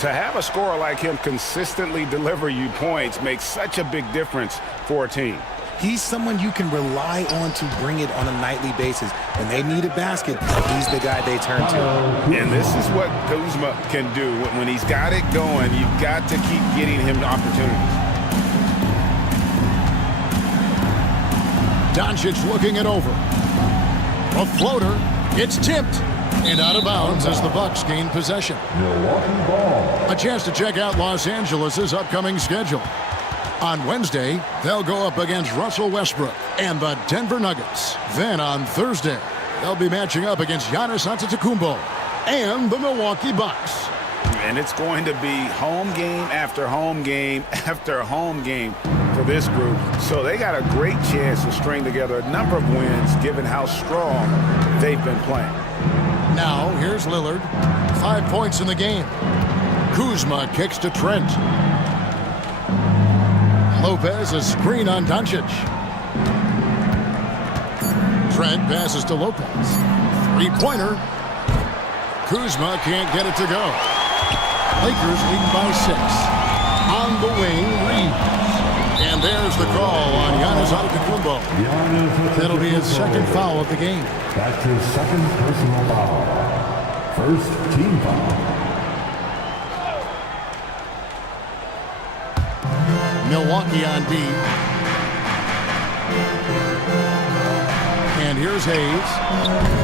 To have a scorer like him consistently deliver you points makes such a big difference for a team. He's someone you can rely on to bring it on a nightly basis. When they need a basket, he's the guy they turn to. And this is what Kuzma can do. When he's got it going, you've got to keep getting him opportunities. Doncic looking it over. A floater. It's tipped. And out of bounds as the Bucks gain possession. Milwaukee ball. A chance to check out Los Angeles' upcoming schedule. On Wednesday, they'll go up against Russell Westbrook and the Denver Nuggets. Then on Thursday, they'll be matching up against Giannis Antetokounmpo and the Milwaukee Bucks. And it's going to be home game after home game after home game for this group. So they got a great chance to string together a number of wins given how strong they've been playing. Now, here's Lillard. 5 points in the game. Kuzma kicks to Trent. Lopez, a screen on Doncic. Trent passes to Lopez. 3-pointer. Kuzma can't get it to go. Lakers leading by 6. On the wing, Reeves. And there's the call on Giannis Antetokounmpo. That'll be his second foul of the game. That's his second personal foul. First team foul. Milwaukee on D. And here's Hayes.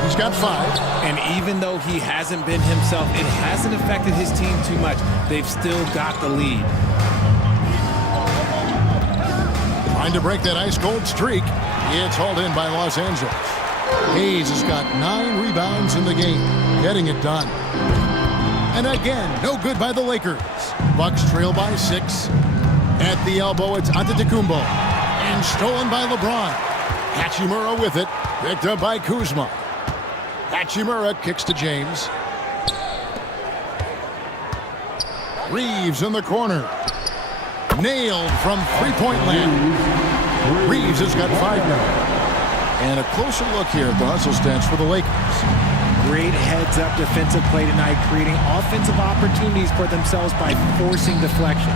He's got 5. And even though he hasn't been himself, it hasn't affected his team too much. They've still got the lead. Trying to break that ice-cold streak. It's hauled in by Los Angeles. Hayes has got 9 rebounds in the game, getting it done. And again, no good by the Lakers. Bucks trail by 6. At the elbow, it's Antetokounmpo. And stolen by LeBron. Hachimura with it. Picked up by Kuzma. Hachimura kicks to James. Reeves in the corner. Nailed from three-point land. Reeves has got 5 now. And a closer look here at the hustle stats for the Lakers. Great heads-up defensive play tonight, creating offensive opportunities for themselves by forcing deflections.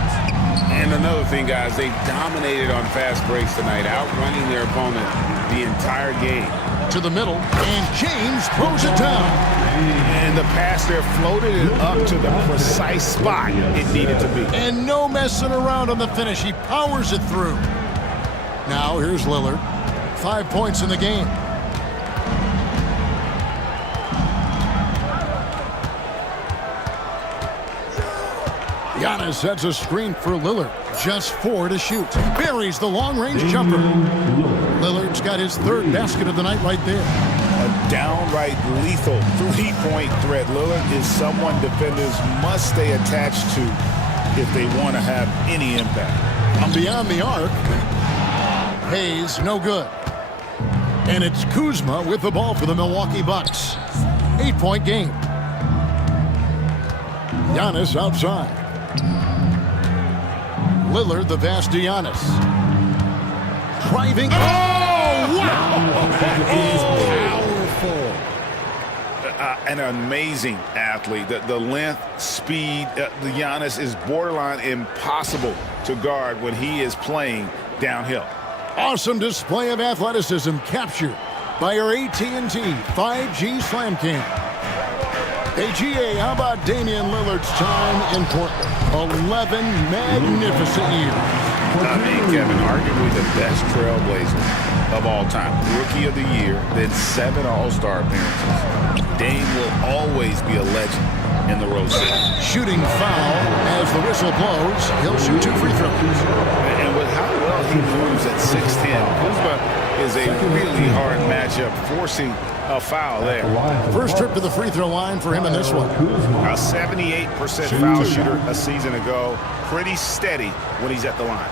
And another thing, guys, they dominated on fast breaks tonight, outrunning their opponent the entire game. To the middle, and James throws it down. And the pass there floated it up to the precise spot it needed to be. And no messing around on the finish. He powers it through. Now here's Lillard. 5 points in the game. Giannis sets a screen for Lillard. Just 4 to shoot. Buries the long-range jumper. Lillard's got his 3rd basket of the night right there. A downright lethal three-point threat. Lillard is someone defenders must stay attached to if they want to have any impact. From beyond the arc, Hayes, no good. And it's Kuzma with the ball for the Milwaukee Bucks. 8-point game. Giannis outside. Lillard, the pass to Giannis. Driving. Oh, wow! That is powerful. An amazing athlete. The length, speed, the Giannis is borderline impossible to guard when he is playing downhill. Awesome display of athleticism captured by our AT&T 5G Slam Cam. Hey, GA, how about Damian Lillard's time in Portland? 11 magnificent years. I mean, Kevin, arguably the best trailblazer of all time. Rookie of the year, then 7 All-Star appearances. Dame will always be a legend in the Rose City. Shooting foul as the whistle blows. He'll shoot 2 free throws. And with how well he moves at 6'10", Kuzma is a really hard matchup, forcing a foul there. First trip to the free throw line for him in this one. A 78% foul shooter a season ago. Pretty steady when he's at the line.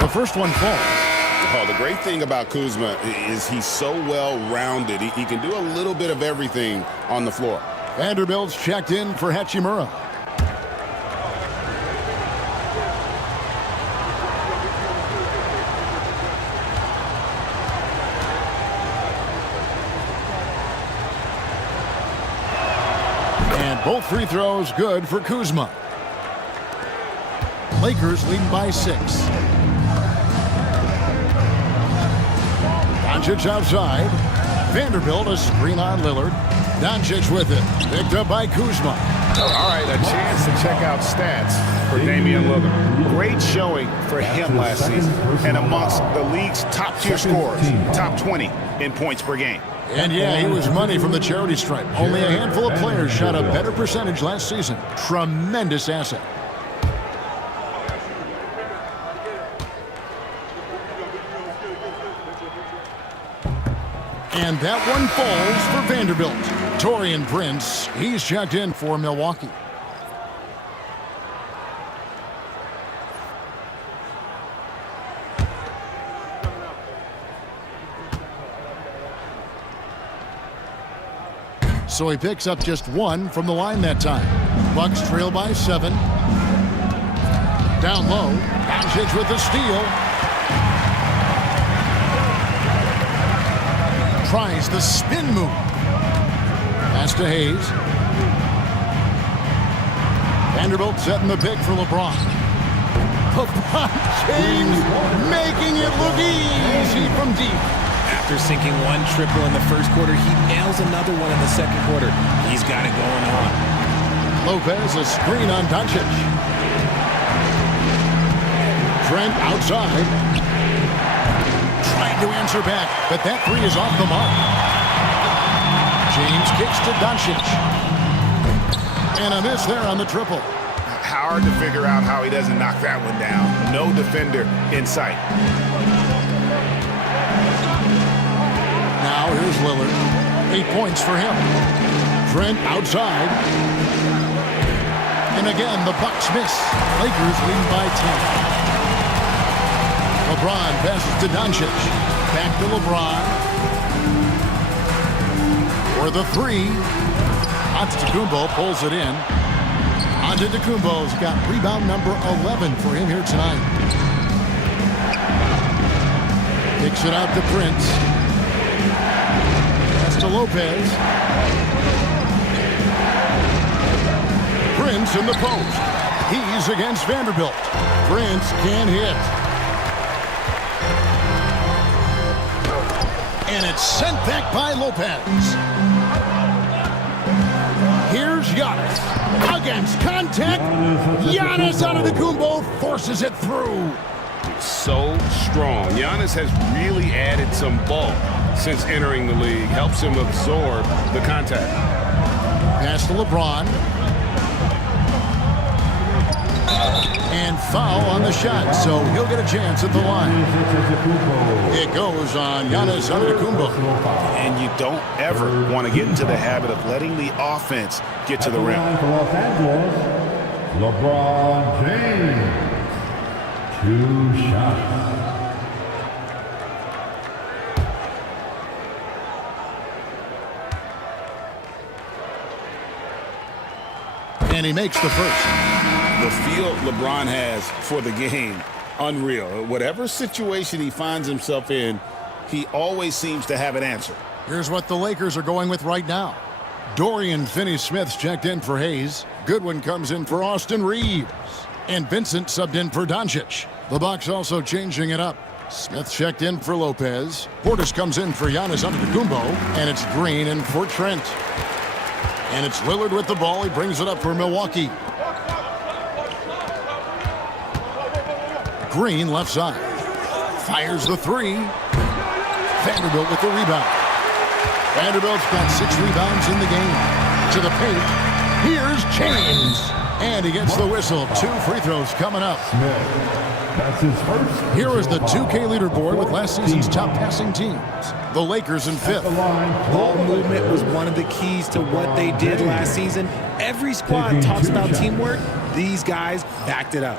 The first one falls. Oh, the great thing about Kuzma is he's so well-rounded. He can do a little bit of everything on the floor. Vanderbilt's checked in for Hachimura. And both free throws good for Kuzma. Lakers leading by 6. Doncic outside. Vanderbilt a screen on Lillard. Doncic with it. Picked up by Kuzma. All right, a chance to check out stats for Damian Lillard. Great showing for him last season, and amongst the league's top-tier scorers, top 20 in points per game. And yeah, he was money from the charity stripe. Only a handful of players shot a better percentage last season. Tremendous asset. And that one falls for Vanderbilt. Taurean Prince, he's checked in for Milwaukee. So he picks up just 1 from the line that time. Bucks trail by 7. Down low, Doncic with the steal. Tries the spin move. Pass to Hayes. Vanderbilt setting the pick for LeBron. LeBron James making it look easy from deep. After sinking 1 triple in the first quarter, he nails another one in the second quarter. He's got it going on. Lopez a screen on Doncic. Trent outside. Trying to answer back, but that 3 is off the mark. James kicks to Doncic. And a miss there on the triple. How Hard to figure out how he doesn't knock that one down. No defender in sight. Now here's Lillard. 8 points for him. Trent outside. And again, the Bucks miss. Lakers lead by 10. LeBron passes to Doncic. Back to LeBron. For the three. Antetokounmpo pulls it in. Antetokounmpo's got rebound number 11 for him here tonight. Kicks it out to Prince. Pass to Lopez. Prince in the post. He's against Vanderbilt. Prince can't hit. And it's sent back by Lopez. Here's Giannis. Against contact. Giannis Antetokounmpo forces it through. So strong. Giannis has really added some bulk since entering the league. Helps him absorb the contact. Pass to LeBron. And foul on the shot, so he'll get a chance at the line. It goes on Giannis Antetokounmpo. And you don't ever want to get into the habit of letting the offense get to the rim. For Los Angeles, LeBron James. 2 shots. And he makes the first. The feel LeBron has for the game, unreal. Whatever situation he finds himself in, he always seems to have an answer. Here's what the Lakers are going with right now. Dorian Finney-Smith's checked in for Hayes. Goodwin comes in for Austin Reeves. And Vincent subbed in for Doncic. The Bucks also changing it up. Smith checked in for Lopez. Portis comes in for Giannis Antetokounmpo. And it's Green in for Trent. And it's Lillard with the ball. He brings it up for Milwaukee. Green left side. Fires the three. Vanderbilt with the rebound. Vanderbilt's got 6 rebounds in the game. To the paint. Here's James. And he gets the whistle. 2 free throws coming up. That's his first. Here is the 2K leaderboard with last season's top passing teams. The Lakers in 5th. Ball movement was one of the keys to what they did last season. Every squad talks about teamwork. These guys backed it up.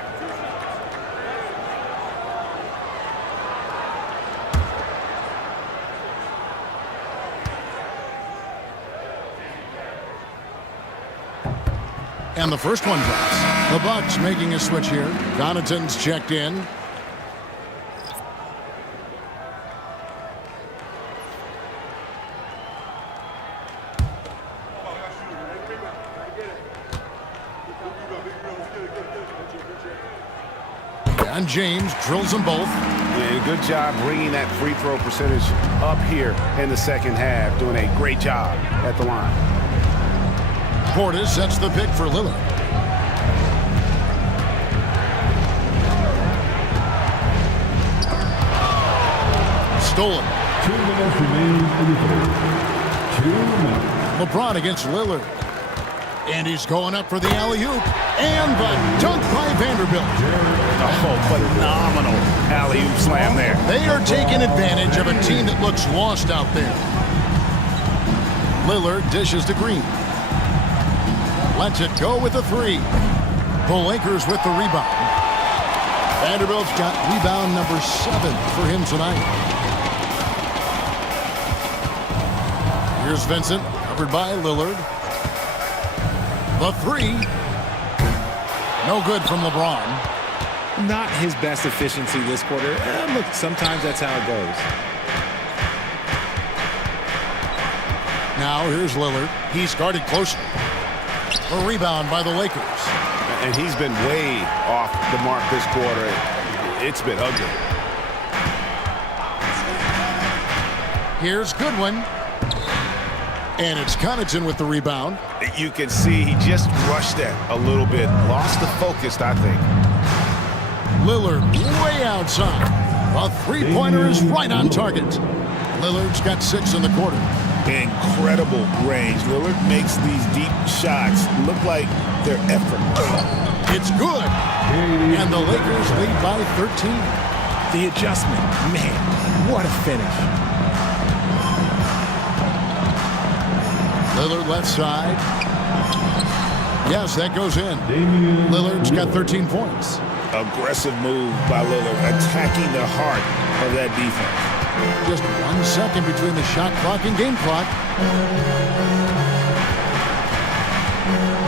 And the first one drops. The Bucks making a switch here. Connaughton's checked in. And James drills them both. And good job bringing that free throw percentage up here in the second half. Doing a great job at the line. Portis sets the pick for Lillard. Stolen. 2 minutes remaining in the third. 2 minutes. LeBron against Lillard. And he's going up for the alley-oop. And the dunk by Vanderbilt. Oh, phenomenal alley-oop slam there. They are taking advantage of a team that looks lost out there. Lillard dishes to Green. Lets it go with a 3. The Lakers with the rebound. Vanderbilt's got rebound number 7 for him tonight. Here's Vincent, covered by Lillard. The 3. No good from LeBron. Not his best efficiency this quarter. Look, sometimes that's how it goes. Now here's Lillard. He's guarded closely. A rebound by the Lakers. And he's been way off the mark this quarter. It's been ugly. Here's Goodwin. And it's Connaughton with the rebound. You can see he just rushed that a little bit. Lost the focus, I think. Lillard way outside. A 3-pointer is right on target. Lillard's got 6 in the quarter. Incredible range. Lillard makes these deep shots look like they're effortless. It's good. And the Lakers lead by 13. The adjustment, man, what a finish. Lillard left side. Yes, that goes in. Lillard's got 13 points. Aggressive move by Lillard, attacking the heart of that defense. Just 1 second between the shot clock and game clock.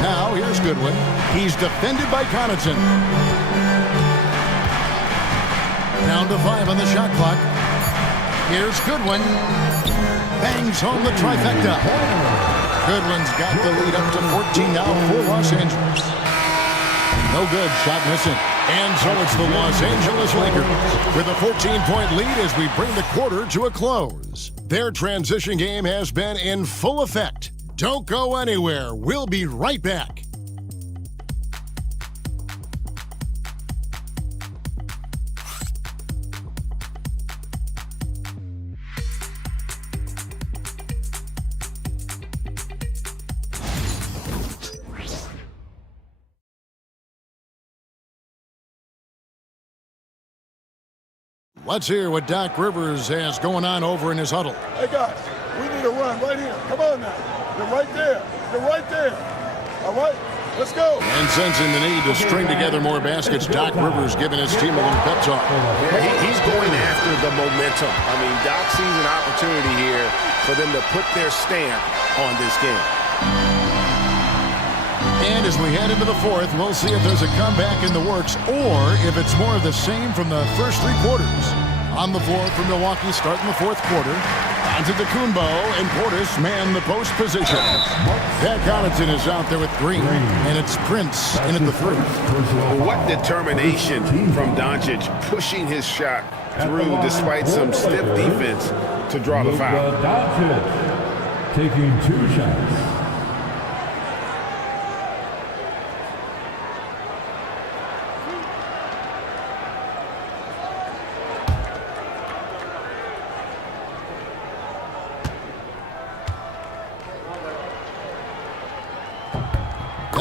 Now, here's Goodwin. He's defended by Connaughton. Down to 5 on the shot clock. Here's Goodwin. Bangs home the trifecta. Goodwin's got the lead up to 14 now for Los Angeles. No good, shot missing. And so it's the Los Angeles Lakers with a 14-point lead as we bring the quarter to a close. Their transition game has been in full effect. Don't go anywhere. We'll be right back. Let's hear what Doc Rivers has going on over in his huddle. Hey, guys, we need a run right here. Come on now. You're right there. You're right there. All right, let's go. And sensing the need to string together more baskets, Doc Rivers giving his team a little pep talk. He's going after the momentum. I mean, Doc sees an opportunity here for them to put their stamp on this game. And as we head into the fourth, we'll see if there's a comeback in the works or if it's more of the same from the first 3 quarters. On the floor for Milwaukee starting the fourth quarter. Antetokounmpo and Portis man the post position. Pat Connaughton is out there with Green, and it's Prince in at the 3. What determination from Doncic pushing his shot through despite some stiff defense to draw the foul. Doncic taking 2 shots.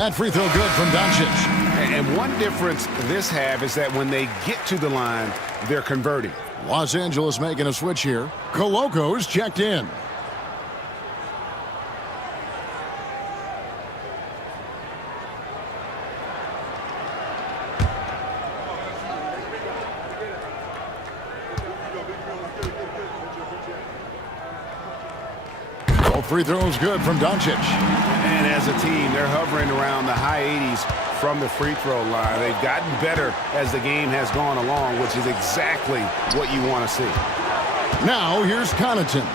That free throw good from Doncic. And one difference this half is that when they get to the line, they're converting. Los Angeles making a switch here. Coloco's checked in. All free throws good from Doncic. And as a team, they're hovering around the high 80s from the free throw line. They've gotten better as the game has gone along, which is exactly what you want to see. Now here's Connaughton.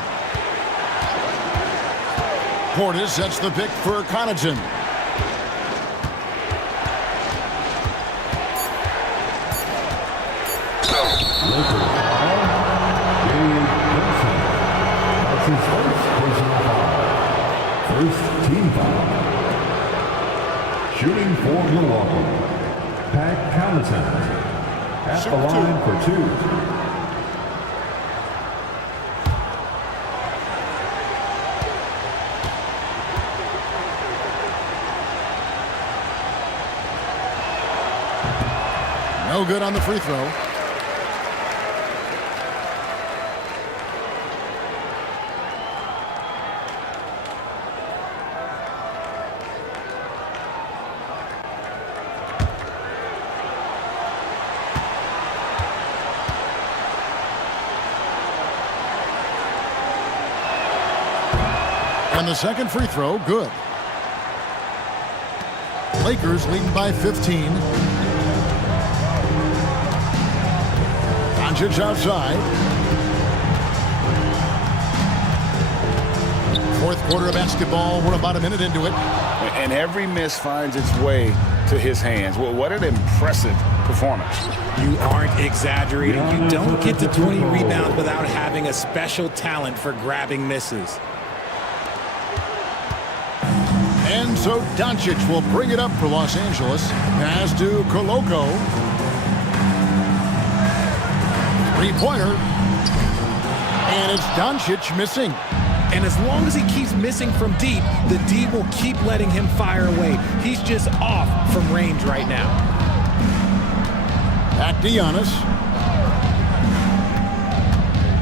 Portis sets the pick for Connaughton. First team foul. Shooting for Milwaukee. Pat Connaughton at the line for 2. No good on the free throw. And the second free throw, good. Lakers leading by 15. Doncic outside. Fourth quarter of basketball. We're about a minute into it. And every miss finds its way to his hands. Well, what an impressive performance. You aren't exaggerating. You don't get to 20 rebounds without having a special talent for grabbing misses. And so Doncic will bring it up for Los Angeles. Pass to Coloco. Three-pointer. And it's Doncic missing. And as long as he keeps missing from deep, the D will keep letting him fire away. He's just off from range right now. Back to Giannis.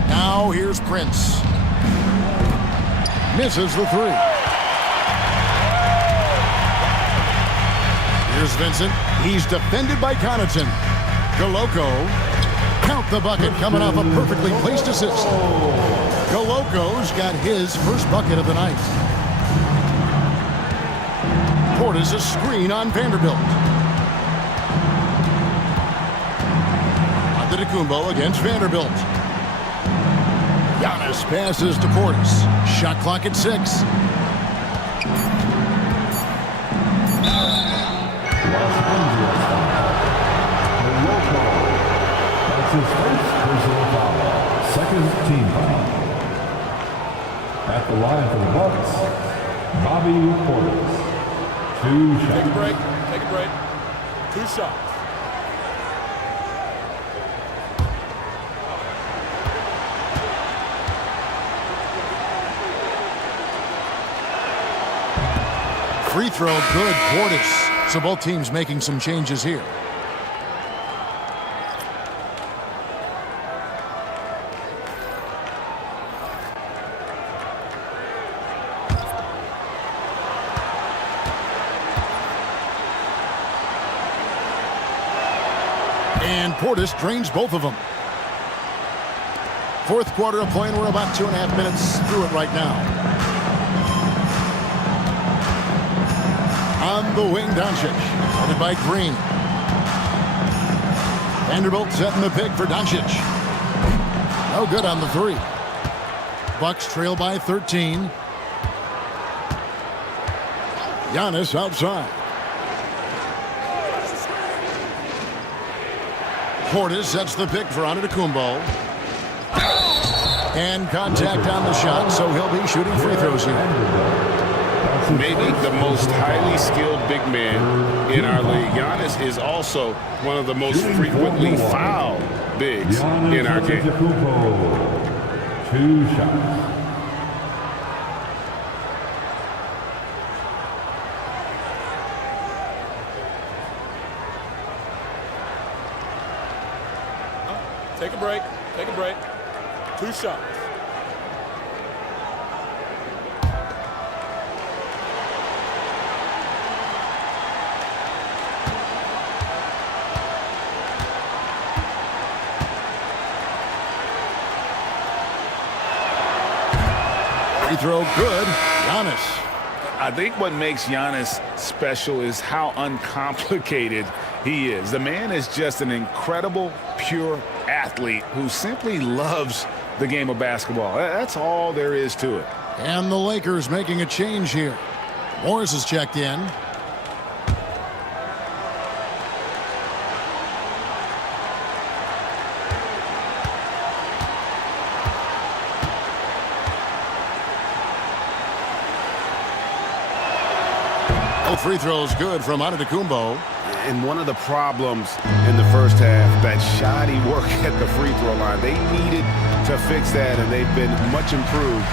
Now here's Prince. Misses the three. Here's Vincent. He's defended by Connaughton. Goloko. Count the bucket coming off a perfectly placed assist. Goloko's got his first bucket of the night. Portis a screen on Vanderbilt. Antetokounmpo against Vanderbilt. Giannis passes to Portis. Shot clock at 6. That's his first personal foul. Second team foul. At the line for the Bucks, Bobby Portis. 2 shots. Take a break. Take a break. 2 shots. Free throw good, Portis. So both teams making some changes here. And Portis drains both of them. Fourth quarter of play, and we're about 2.5 minutes through it right now. On the wing, Doncic, guarded by Green. Vanderbilt setting the pick for Doncic. No good on the three. Bucks trail by 13. Giannis outside. Portis sets the pick for Antetokounmpo. And contact on the shot, so he'll be shooting free throws here. Maybe the most highly skilled big man in our league. Giannis is also one of the most frequently fouled bigs in our game. 2 shots. Take a break. Take a break. 2 shots. Free throw good. Giannis. I think what makes Giannis special is how uncomplicated he is. The man is just an incredible, pure athlete who simply loves the game of basketball. That's all there is to it. And the Lakers making a change here. Morris is checked in. Free throws good from Antetokounmpo. And one of the problems in the first half, that shoddy work at the free throw line. They needed to fix that, and they've been much improved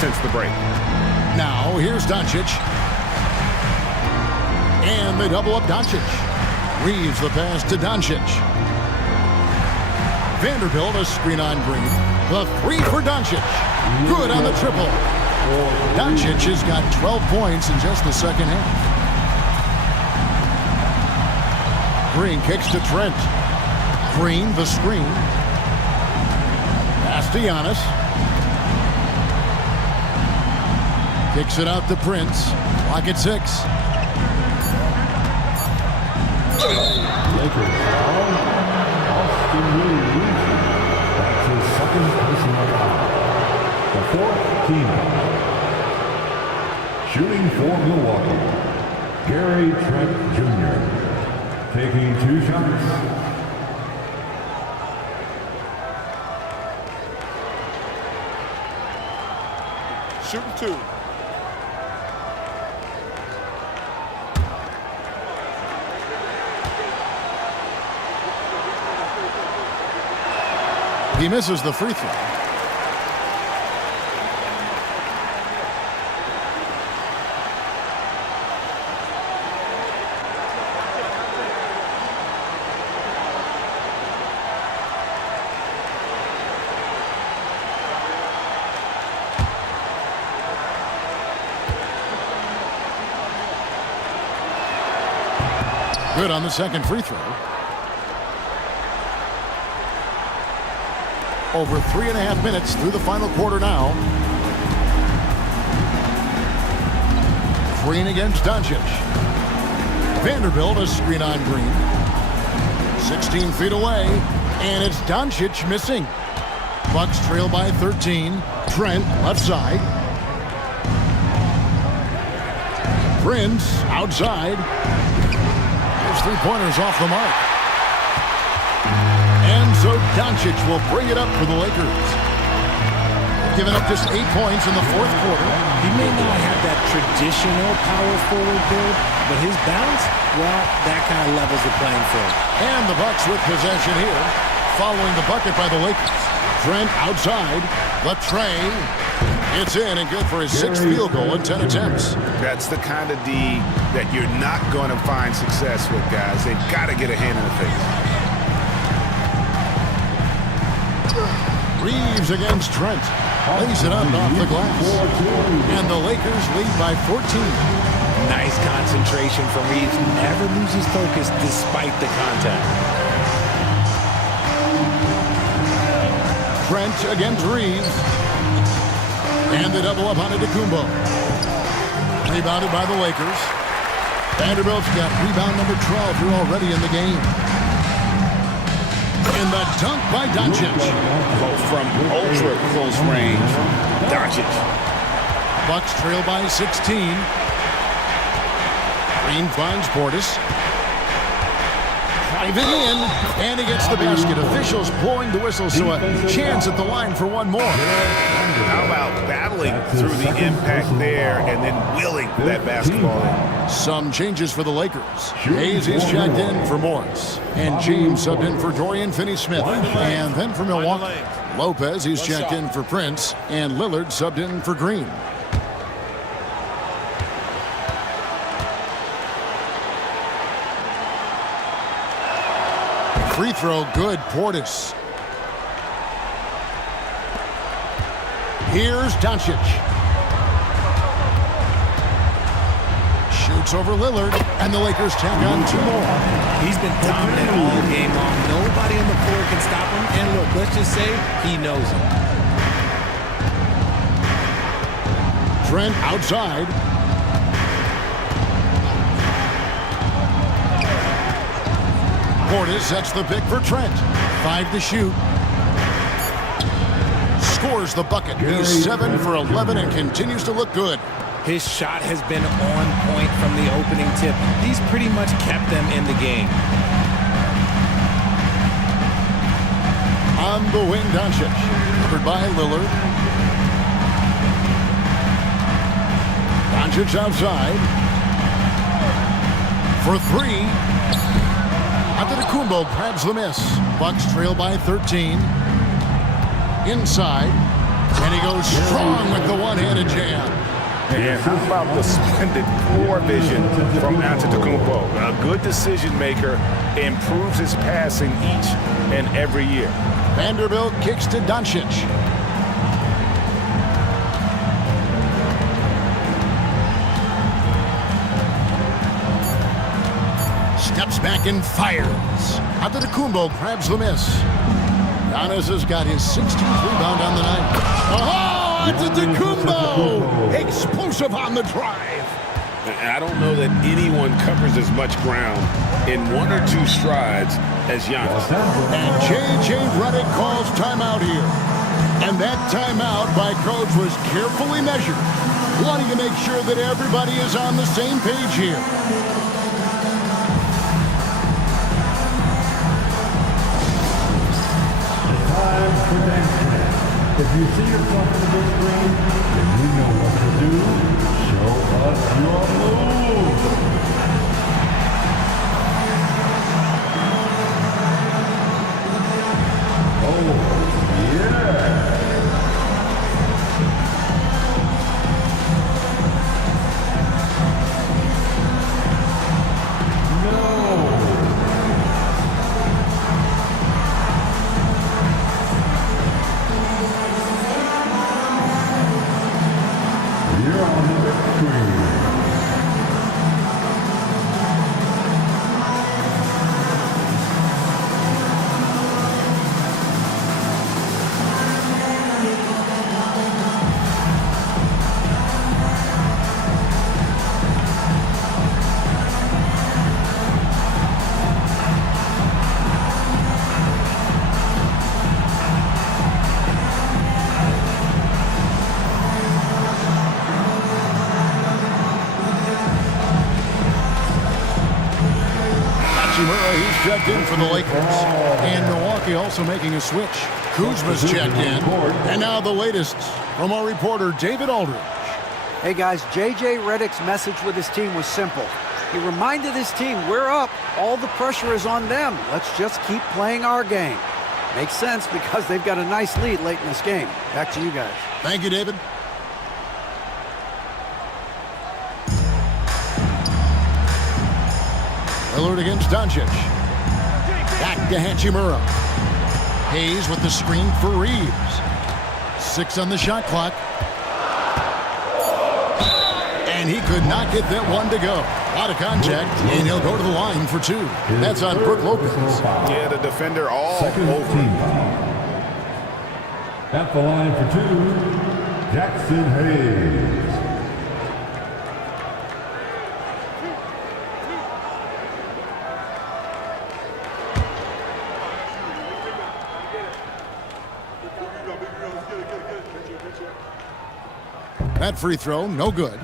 since the break. Now, here's Doncic. And they double up Doncic. Reeves the pass to Doncic. Vanderbilt a screen on Green. The three for Doncic. Good on the triple. Doncic has got 12 points in just the second half. Green kicks to Trent. Green, the screen. Pass to Giannis. Kicks it out to Prince. Clock at 6. Lakers foul. Austin Reeves. That's his second personal foul. The 4th team foul. Shooting for Milwaukee, Gary Trent Jr. Taking 2 shots. Shooting 2. He misses the free throw. Good on the second free throw. Over 3.5 minutes through the final quarter now. Green against Doncic. Vanderbilt a screen on Green. 16 feet away, and it's Doncic missing. Bucks trail by 13. Trent left side. Prince outside. His three-pointers off the mark. And so Doncic will bring it up for the Lakers. Giving up just 8 points in the fourth quarter. He may not have that traditional power forward build, but his bounce, well, that kind of levels the playing field. And the Bucks with possession here, following the bucket by the Lakers. Trent outside, the tray. It's in and good for his 6th field goal in 10 attempts. That's the kind of D that you're not going to find success with, guys. They've got to get a hand in the face. Reeves against Trent. Lays it up off the glass. And the Lakers lead by 14. Nice concentration from Reeves. Never loses focus despite the contact. Trent against Reeves. And the double up on Antetokounmpo. Rebounded by the Lakers. Vanderbilt's got rebound number 12 here already in the game. In the dunk by Doncic. From ultra close range, Doncic. Bucks trail by 16. Green finds Portis. Driving in, and he gets the basket. Officials blowing the whistle, so a chance at the line for one more. How about battling through the impact there and then willing that basketball in? Some changes for the Lakers. Hayes is checked in for Morris. And James subbed in for Dorian Finney-Smith. And then for Milwaukee, Lopez is checked in for Prince. And Lillard subbed in for Green. Free throw, good, Portis. Here's Doncic. Shoots over Lillard, and the Lakers tack on 2 more. He's been dominant all game long. Nobody on the floor can stop him. And look, let's just say he knows it. Trent outside. Portis sets the pick for Trent. 5 to shoot. Scores the bucket. He's 7 for 11 and continues to look good. His shot has been on point from the opening tip. He's pretty much kept them in the game. On the wing, Doncic. Covered by Lillard. Doncic outside. For 3. Antetokounmpo grabs the miss. Bucks trail by 13. Inside. And he goes strong with the one-handed jam. And how about the splendid floor vision from Antetokounmpo? A good decision maker, improves his passing each and every year. Vanderbilt kicks to Doncic. Steps back and fires. Antetokounmpo grabs the miss. Giannis has got his 16th rebound on the night. Oh, Antetokounmpo! Explosive on the drive. I don't know that anyone covers as much ground in 1 or 2 strides as Giannis. And J.J. Redick calls timeout here. And that timeout by Coach was carefully measured, wanting to make sure that everybody is on the same page here. If you see yourself on the big screen, then you know what to do. Show us your move. Oh, yeah. Hachimura, he's checked in for the Lakers. And Milwaukee also making a switch. Kuzma's checked in. And now the latest from our reporter, David Aldridge. Hey guys, J.J. Redick's message with his team was simple. He reminded his team, we're up. All the pressure is on them. Let's just keep playing our game. Makes sense because they've got a nice lead late in this game. Back to you guys. Thank you, David. Lillard against Doncic. Back to Hachimura. Hayes with the screen for Reeves. 6 on the shot clock. And he could not get that one to go. A lot of contact, and he'll go to the line for 2. That's on Brook Lopez. Yeah, the defender all Second over. team foul. At the line for 2, Jackson Hayes. That free throw, no good.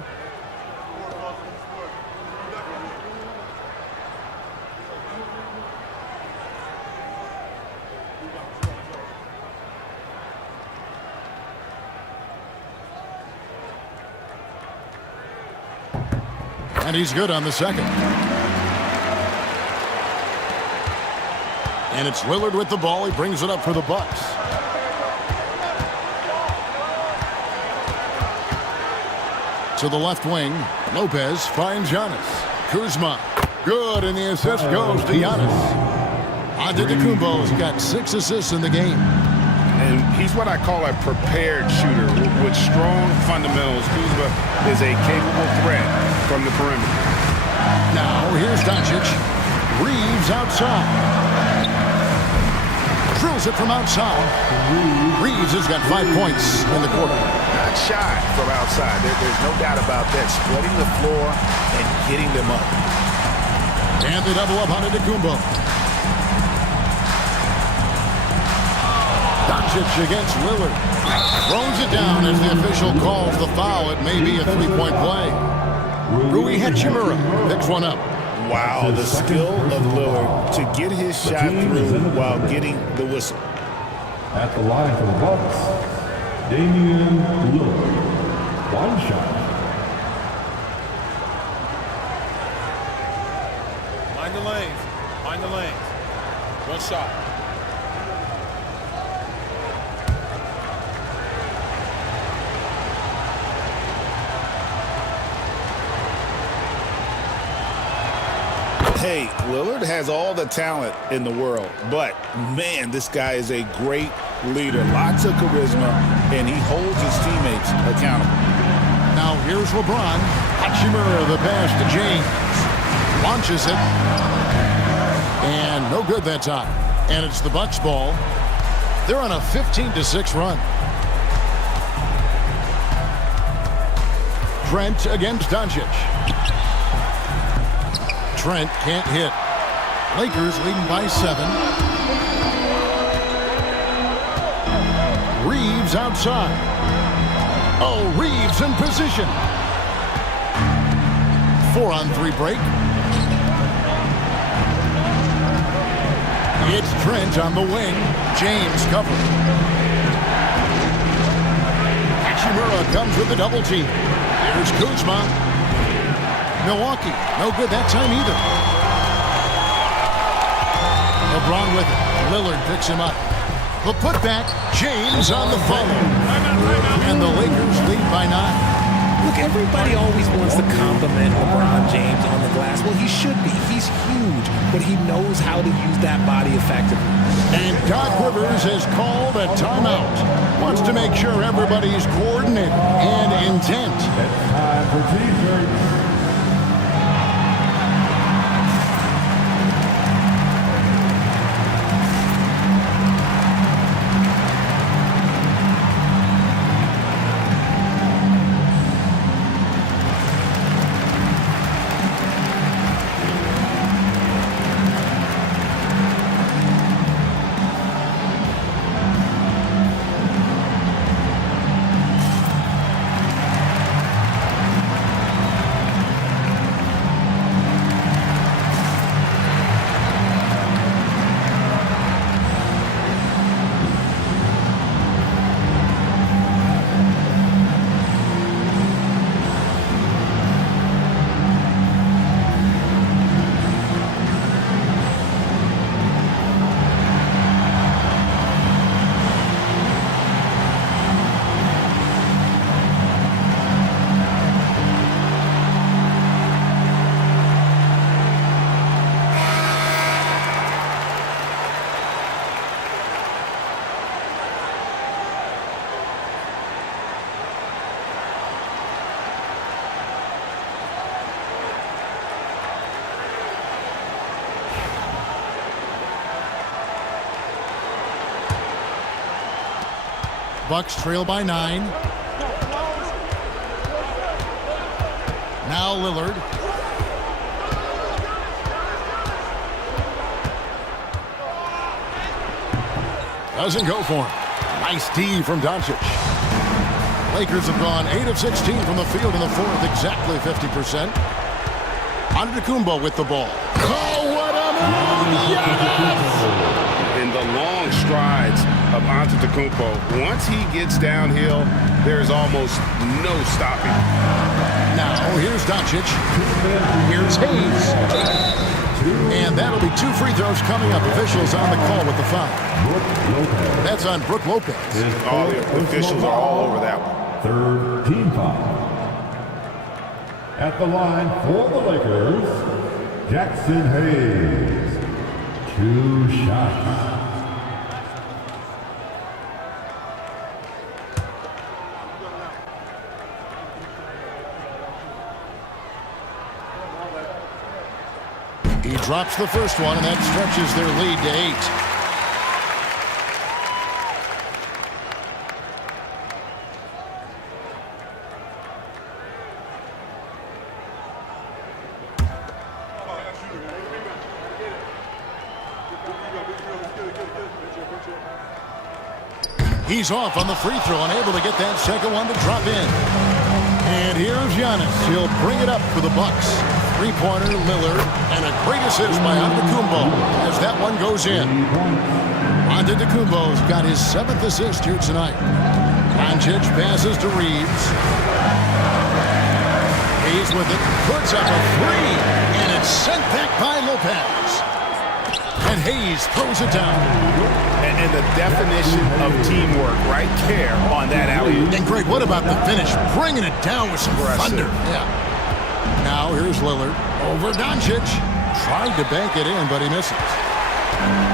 And he's good on the second. And it's Lillard with the ball. He brings it up for the Bucks. To the left wing, Lopez finds Giannis. Kuzma, good, and the assist goes to Giannis. Antetokounmpo's got 6 assists in the game. And he's what I call a prepared shooter with strong fundamentals. Kuzma is a capable threat from the perimeter. Now here's Doncic. Reeves outside. Drills it from outside. Reeves has got 5 points in the quarter. Not shy from outside. There's no doubt about that. Splitting the floor and getting them up. And they double up on Antetokounmpo. Doncic against Lillard. Throws it down as the official calls the foul. It may be a 3-point play. Rui Hachimura picks one up. Wow, the skill of Lillard to get his shot through while getting the whistle. At the line for the Bucks, Damian Lillard. 1 shot. Mind the lanes. Mind the lanes. 1 shot. Hey, Lillard has all the talent in the world, but man, this guy is a great leader. Lots of charisma, and he holds his teammates accountable. Now here's LeBron. Hachimura, the pass to James. Launches it. And no good that time. And it's the Bucks ball. They're on a 15-6 run. Trent against Doncic. Trent can't hit. Lakers leading by 7. Reeves outside. Oh, Reeves in position. 4-on-3 break. It's Trent on the wing. James covered. Hachimura comes with the double team. Here's Kuzma. Milwaukee, no good that time either. LeBron with it. Lillard picks him up. The putback, James on the follow. And the Lakers lead by 9. Look, everybody always wants to compliment LeBron James on the glass. Well, he should be. He's huge, but he knows how to use that body effectively. And Doc Rivers has called a timeout. Wants to make sure everybody's coordinated and intent. It's time for T-shirts. Bucks trail by 9. Now Lillard. Doesn't go for him. Nice D from Doncic. Lakers have gone 8 of 16 from the field in the fourth, exactly 50%. Antetokounmpo with the ball. Oh, what a move! Yes! In the long strides of Antetokounmpo, once he gets downhill, there is almost no stopping. Now, here's Doncic. Here's Hayes. And that'll be 2 free throws coming up. Officials on the call with the foul. That's on Brook Lopez. Oh, the officials are all over that one. Third team foul. At the line for the Lakers, Jackson Hayes. 2 shots. He drops the first one, and that stretches their lead to 8. He's off on the free throw, unable to get that second one to drop in. And here's Giannis. He'll bring it up for the Bucks. Three-pointer, Lillard, and a great assist by Antetokounmpo as that one goes in. Antetokounmpo's got his 7th assist here tonight. Doncic passes to Reeves. Hayes with it, puts up a 3, and it's sent back by Lopez. And Hayes throws it down. And the definition of teamwork right there on that alley-oop. And Greg, what about the finish? Bringing it down with some thunder. Yeah. Now here's Lillard over Doncic. Tried to bank it in, but he misses.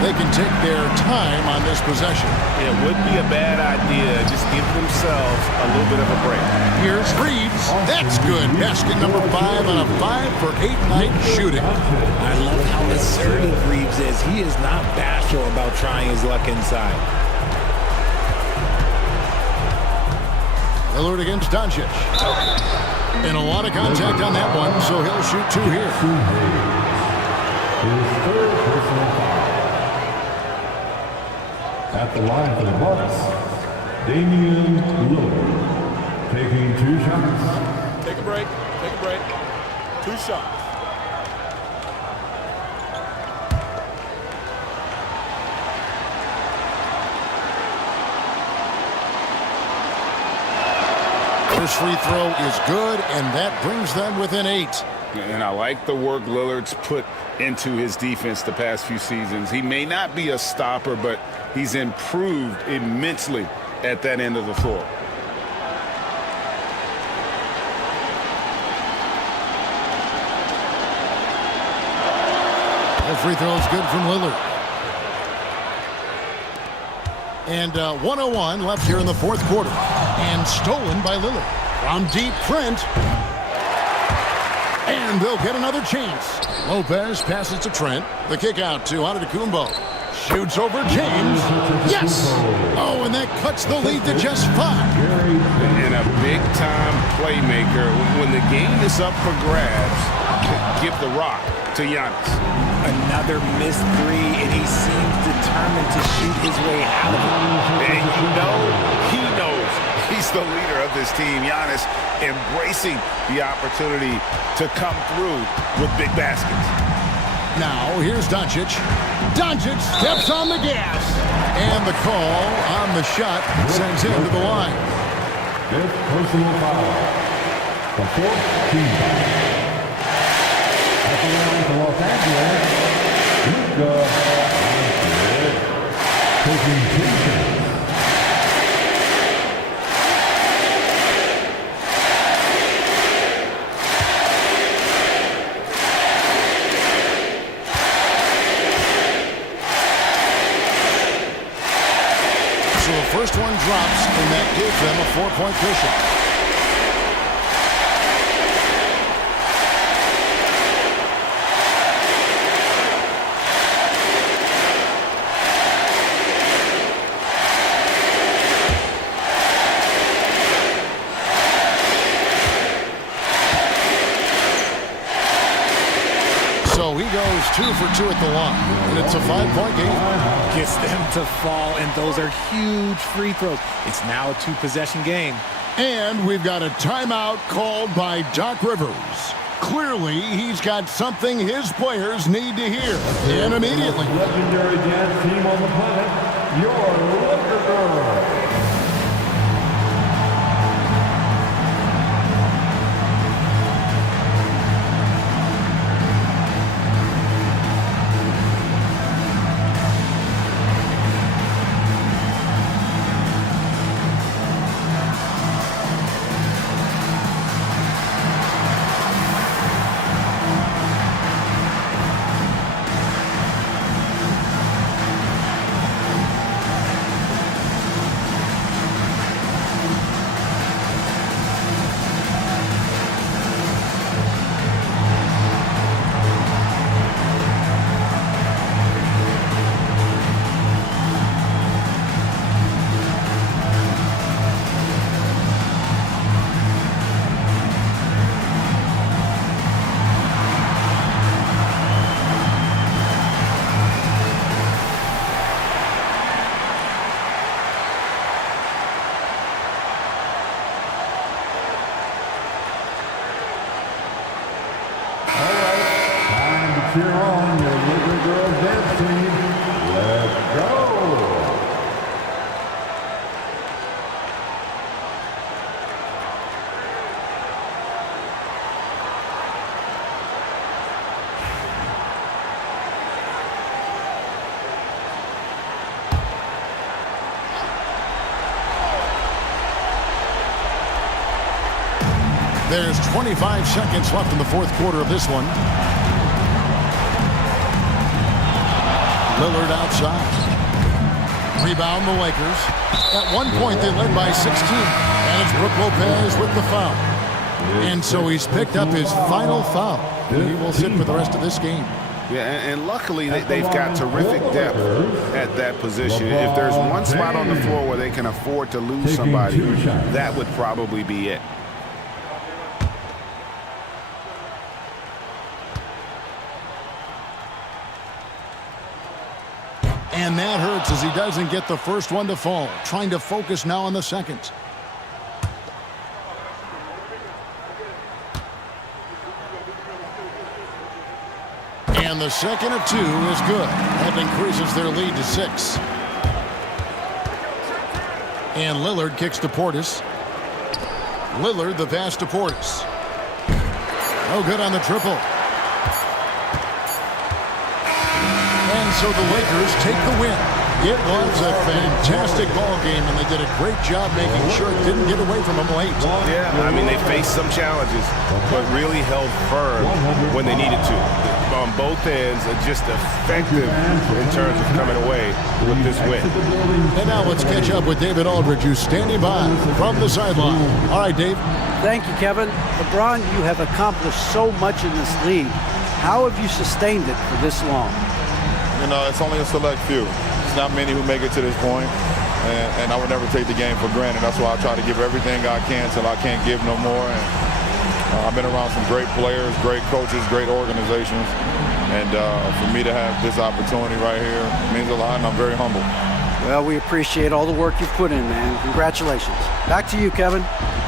They can take their time on this possession. It would be a bad idea. Just give themselves a little bit of a break. Here's Reeves. That's good. Basket number 5 on a 5 for 8 night shooting. I love how assertive Reeves is. He is not bashful about trying his luck inside. Lillard against Doncic. And a lot of contact on that one, so he'll shoot 2 here. His third personal foul. At the line for the Bucks, Damian Lillard taking 2 shots. Take a break. 2 shots. First free throw is good, and that brings them within 8. And I like the work Lillard's put into his defense the past few seasons. He may not be a stopper, but he's improved immensely at that end of the floor. That free throw is good from Lillard. And 1:01 left here in the fourth quarter. And stolen by Lillard. From deep, Trent. And they'll get another chance. Lopez passes to Trent. The kick out to Antetokounmpo. Shoots over James. Yes! Oh, and that cuts the lead to just 5. And a big-time playmaker. When the game is up for grabs, give the rock to Giannis. Another missed 3, and he seems determined to shoot his way out of it. And you know, he knows he's the leader of this team. Giannis embracing the opportunity to come through with big baskets. Now, here's Doncic. Doncic steps on the gas. And the call on the shot sends him to the line. Fifth personal foul. The 4th team foul. At the line for Los Angeles, Luka taking 2 shots. So the first one drops, and that gives them a 4-point cushion. 2 for 2 at the line, and it's a 5-point game. Gets them to fall, and those are huge free throws. It's now a 2-possession game. And we've got a timeout called by Doc Rivers. Clearly, he's got something his players need to hear. And immediately. Legendary dance team on the planet, your Laker Girls. Cheer on your Laker Girls dance team. Let's go! There's 25 seconds left in the fourth quarter of this one. Lillard outside. Rebound the Lakers. At one point, they led by 16. And it's Brook Lopez with the foul. And so he's picked up his final foul. He will sit for the rest of this game. Yeah, and luckily they've got terrific depth at that position. If there's one spot on the floor where they can afford to lose somebody, that would probably be it. And that hurts as he doesn't get the first one to fall. Trying to focus now on the second. And the second of 2 is good. That increases their lead to 6. And Lillard kicks to Portis. Lillard the pass to Portis. No good on the triple. And so the Lakers take the win. It was a fantastic ball game, and they did a great job making sure it didn't get away from them late. Yeah, I mean, they faced some challenges, but really held firm when they needed to. On both ends, just effective in terms of coming away with this win. And now let's catch up with David Aldridge, who's standing by from the sideline. All right, Dave. Thank you, Kevin. LeBron, you have accomplished so much in this league. How have you sustained it for this long? You know, it's only a select few. It's not many who make it to this point, and I would never take the game for granted. That's why I try to give everything I can till I can't give no more. And I've been around some great players, great coaches, great organizations, and for me to have this opportunity right here means a lot, and I'm very humble. Well, we appreciate all the work you've put in, man. Congratulations. Back to you, Kevin.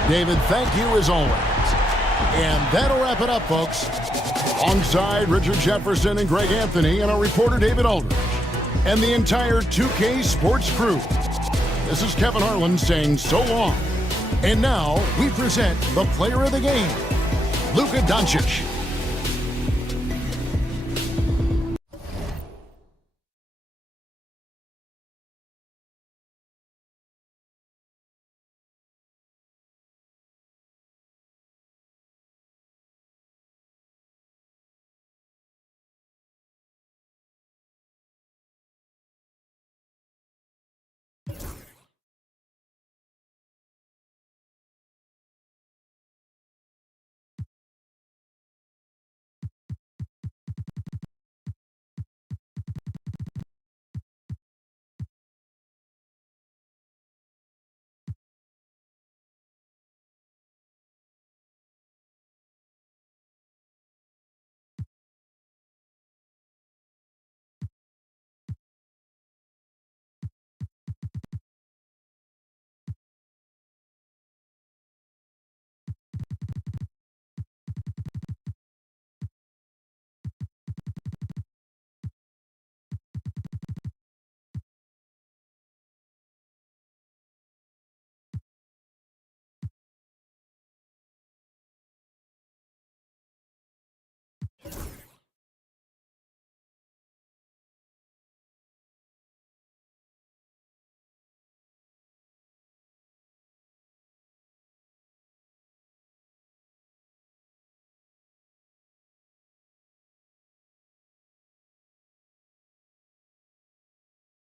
David, thank you as always. And that'll wrap it up, folks. Alongside Richard Jefferson and Greg Anthony and our reporter David Aldridge and the entire 2K Sports crew. This is Kevin Harlan saying so long. And now we present the player of the game, Luka Doncic.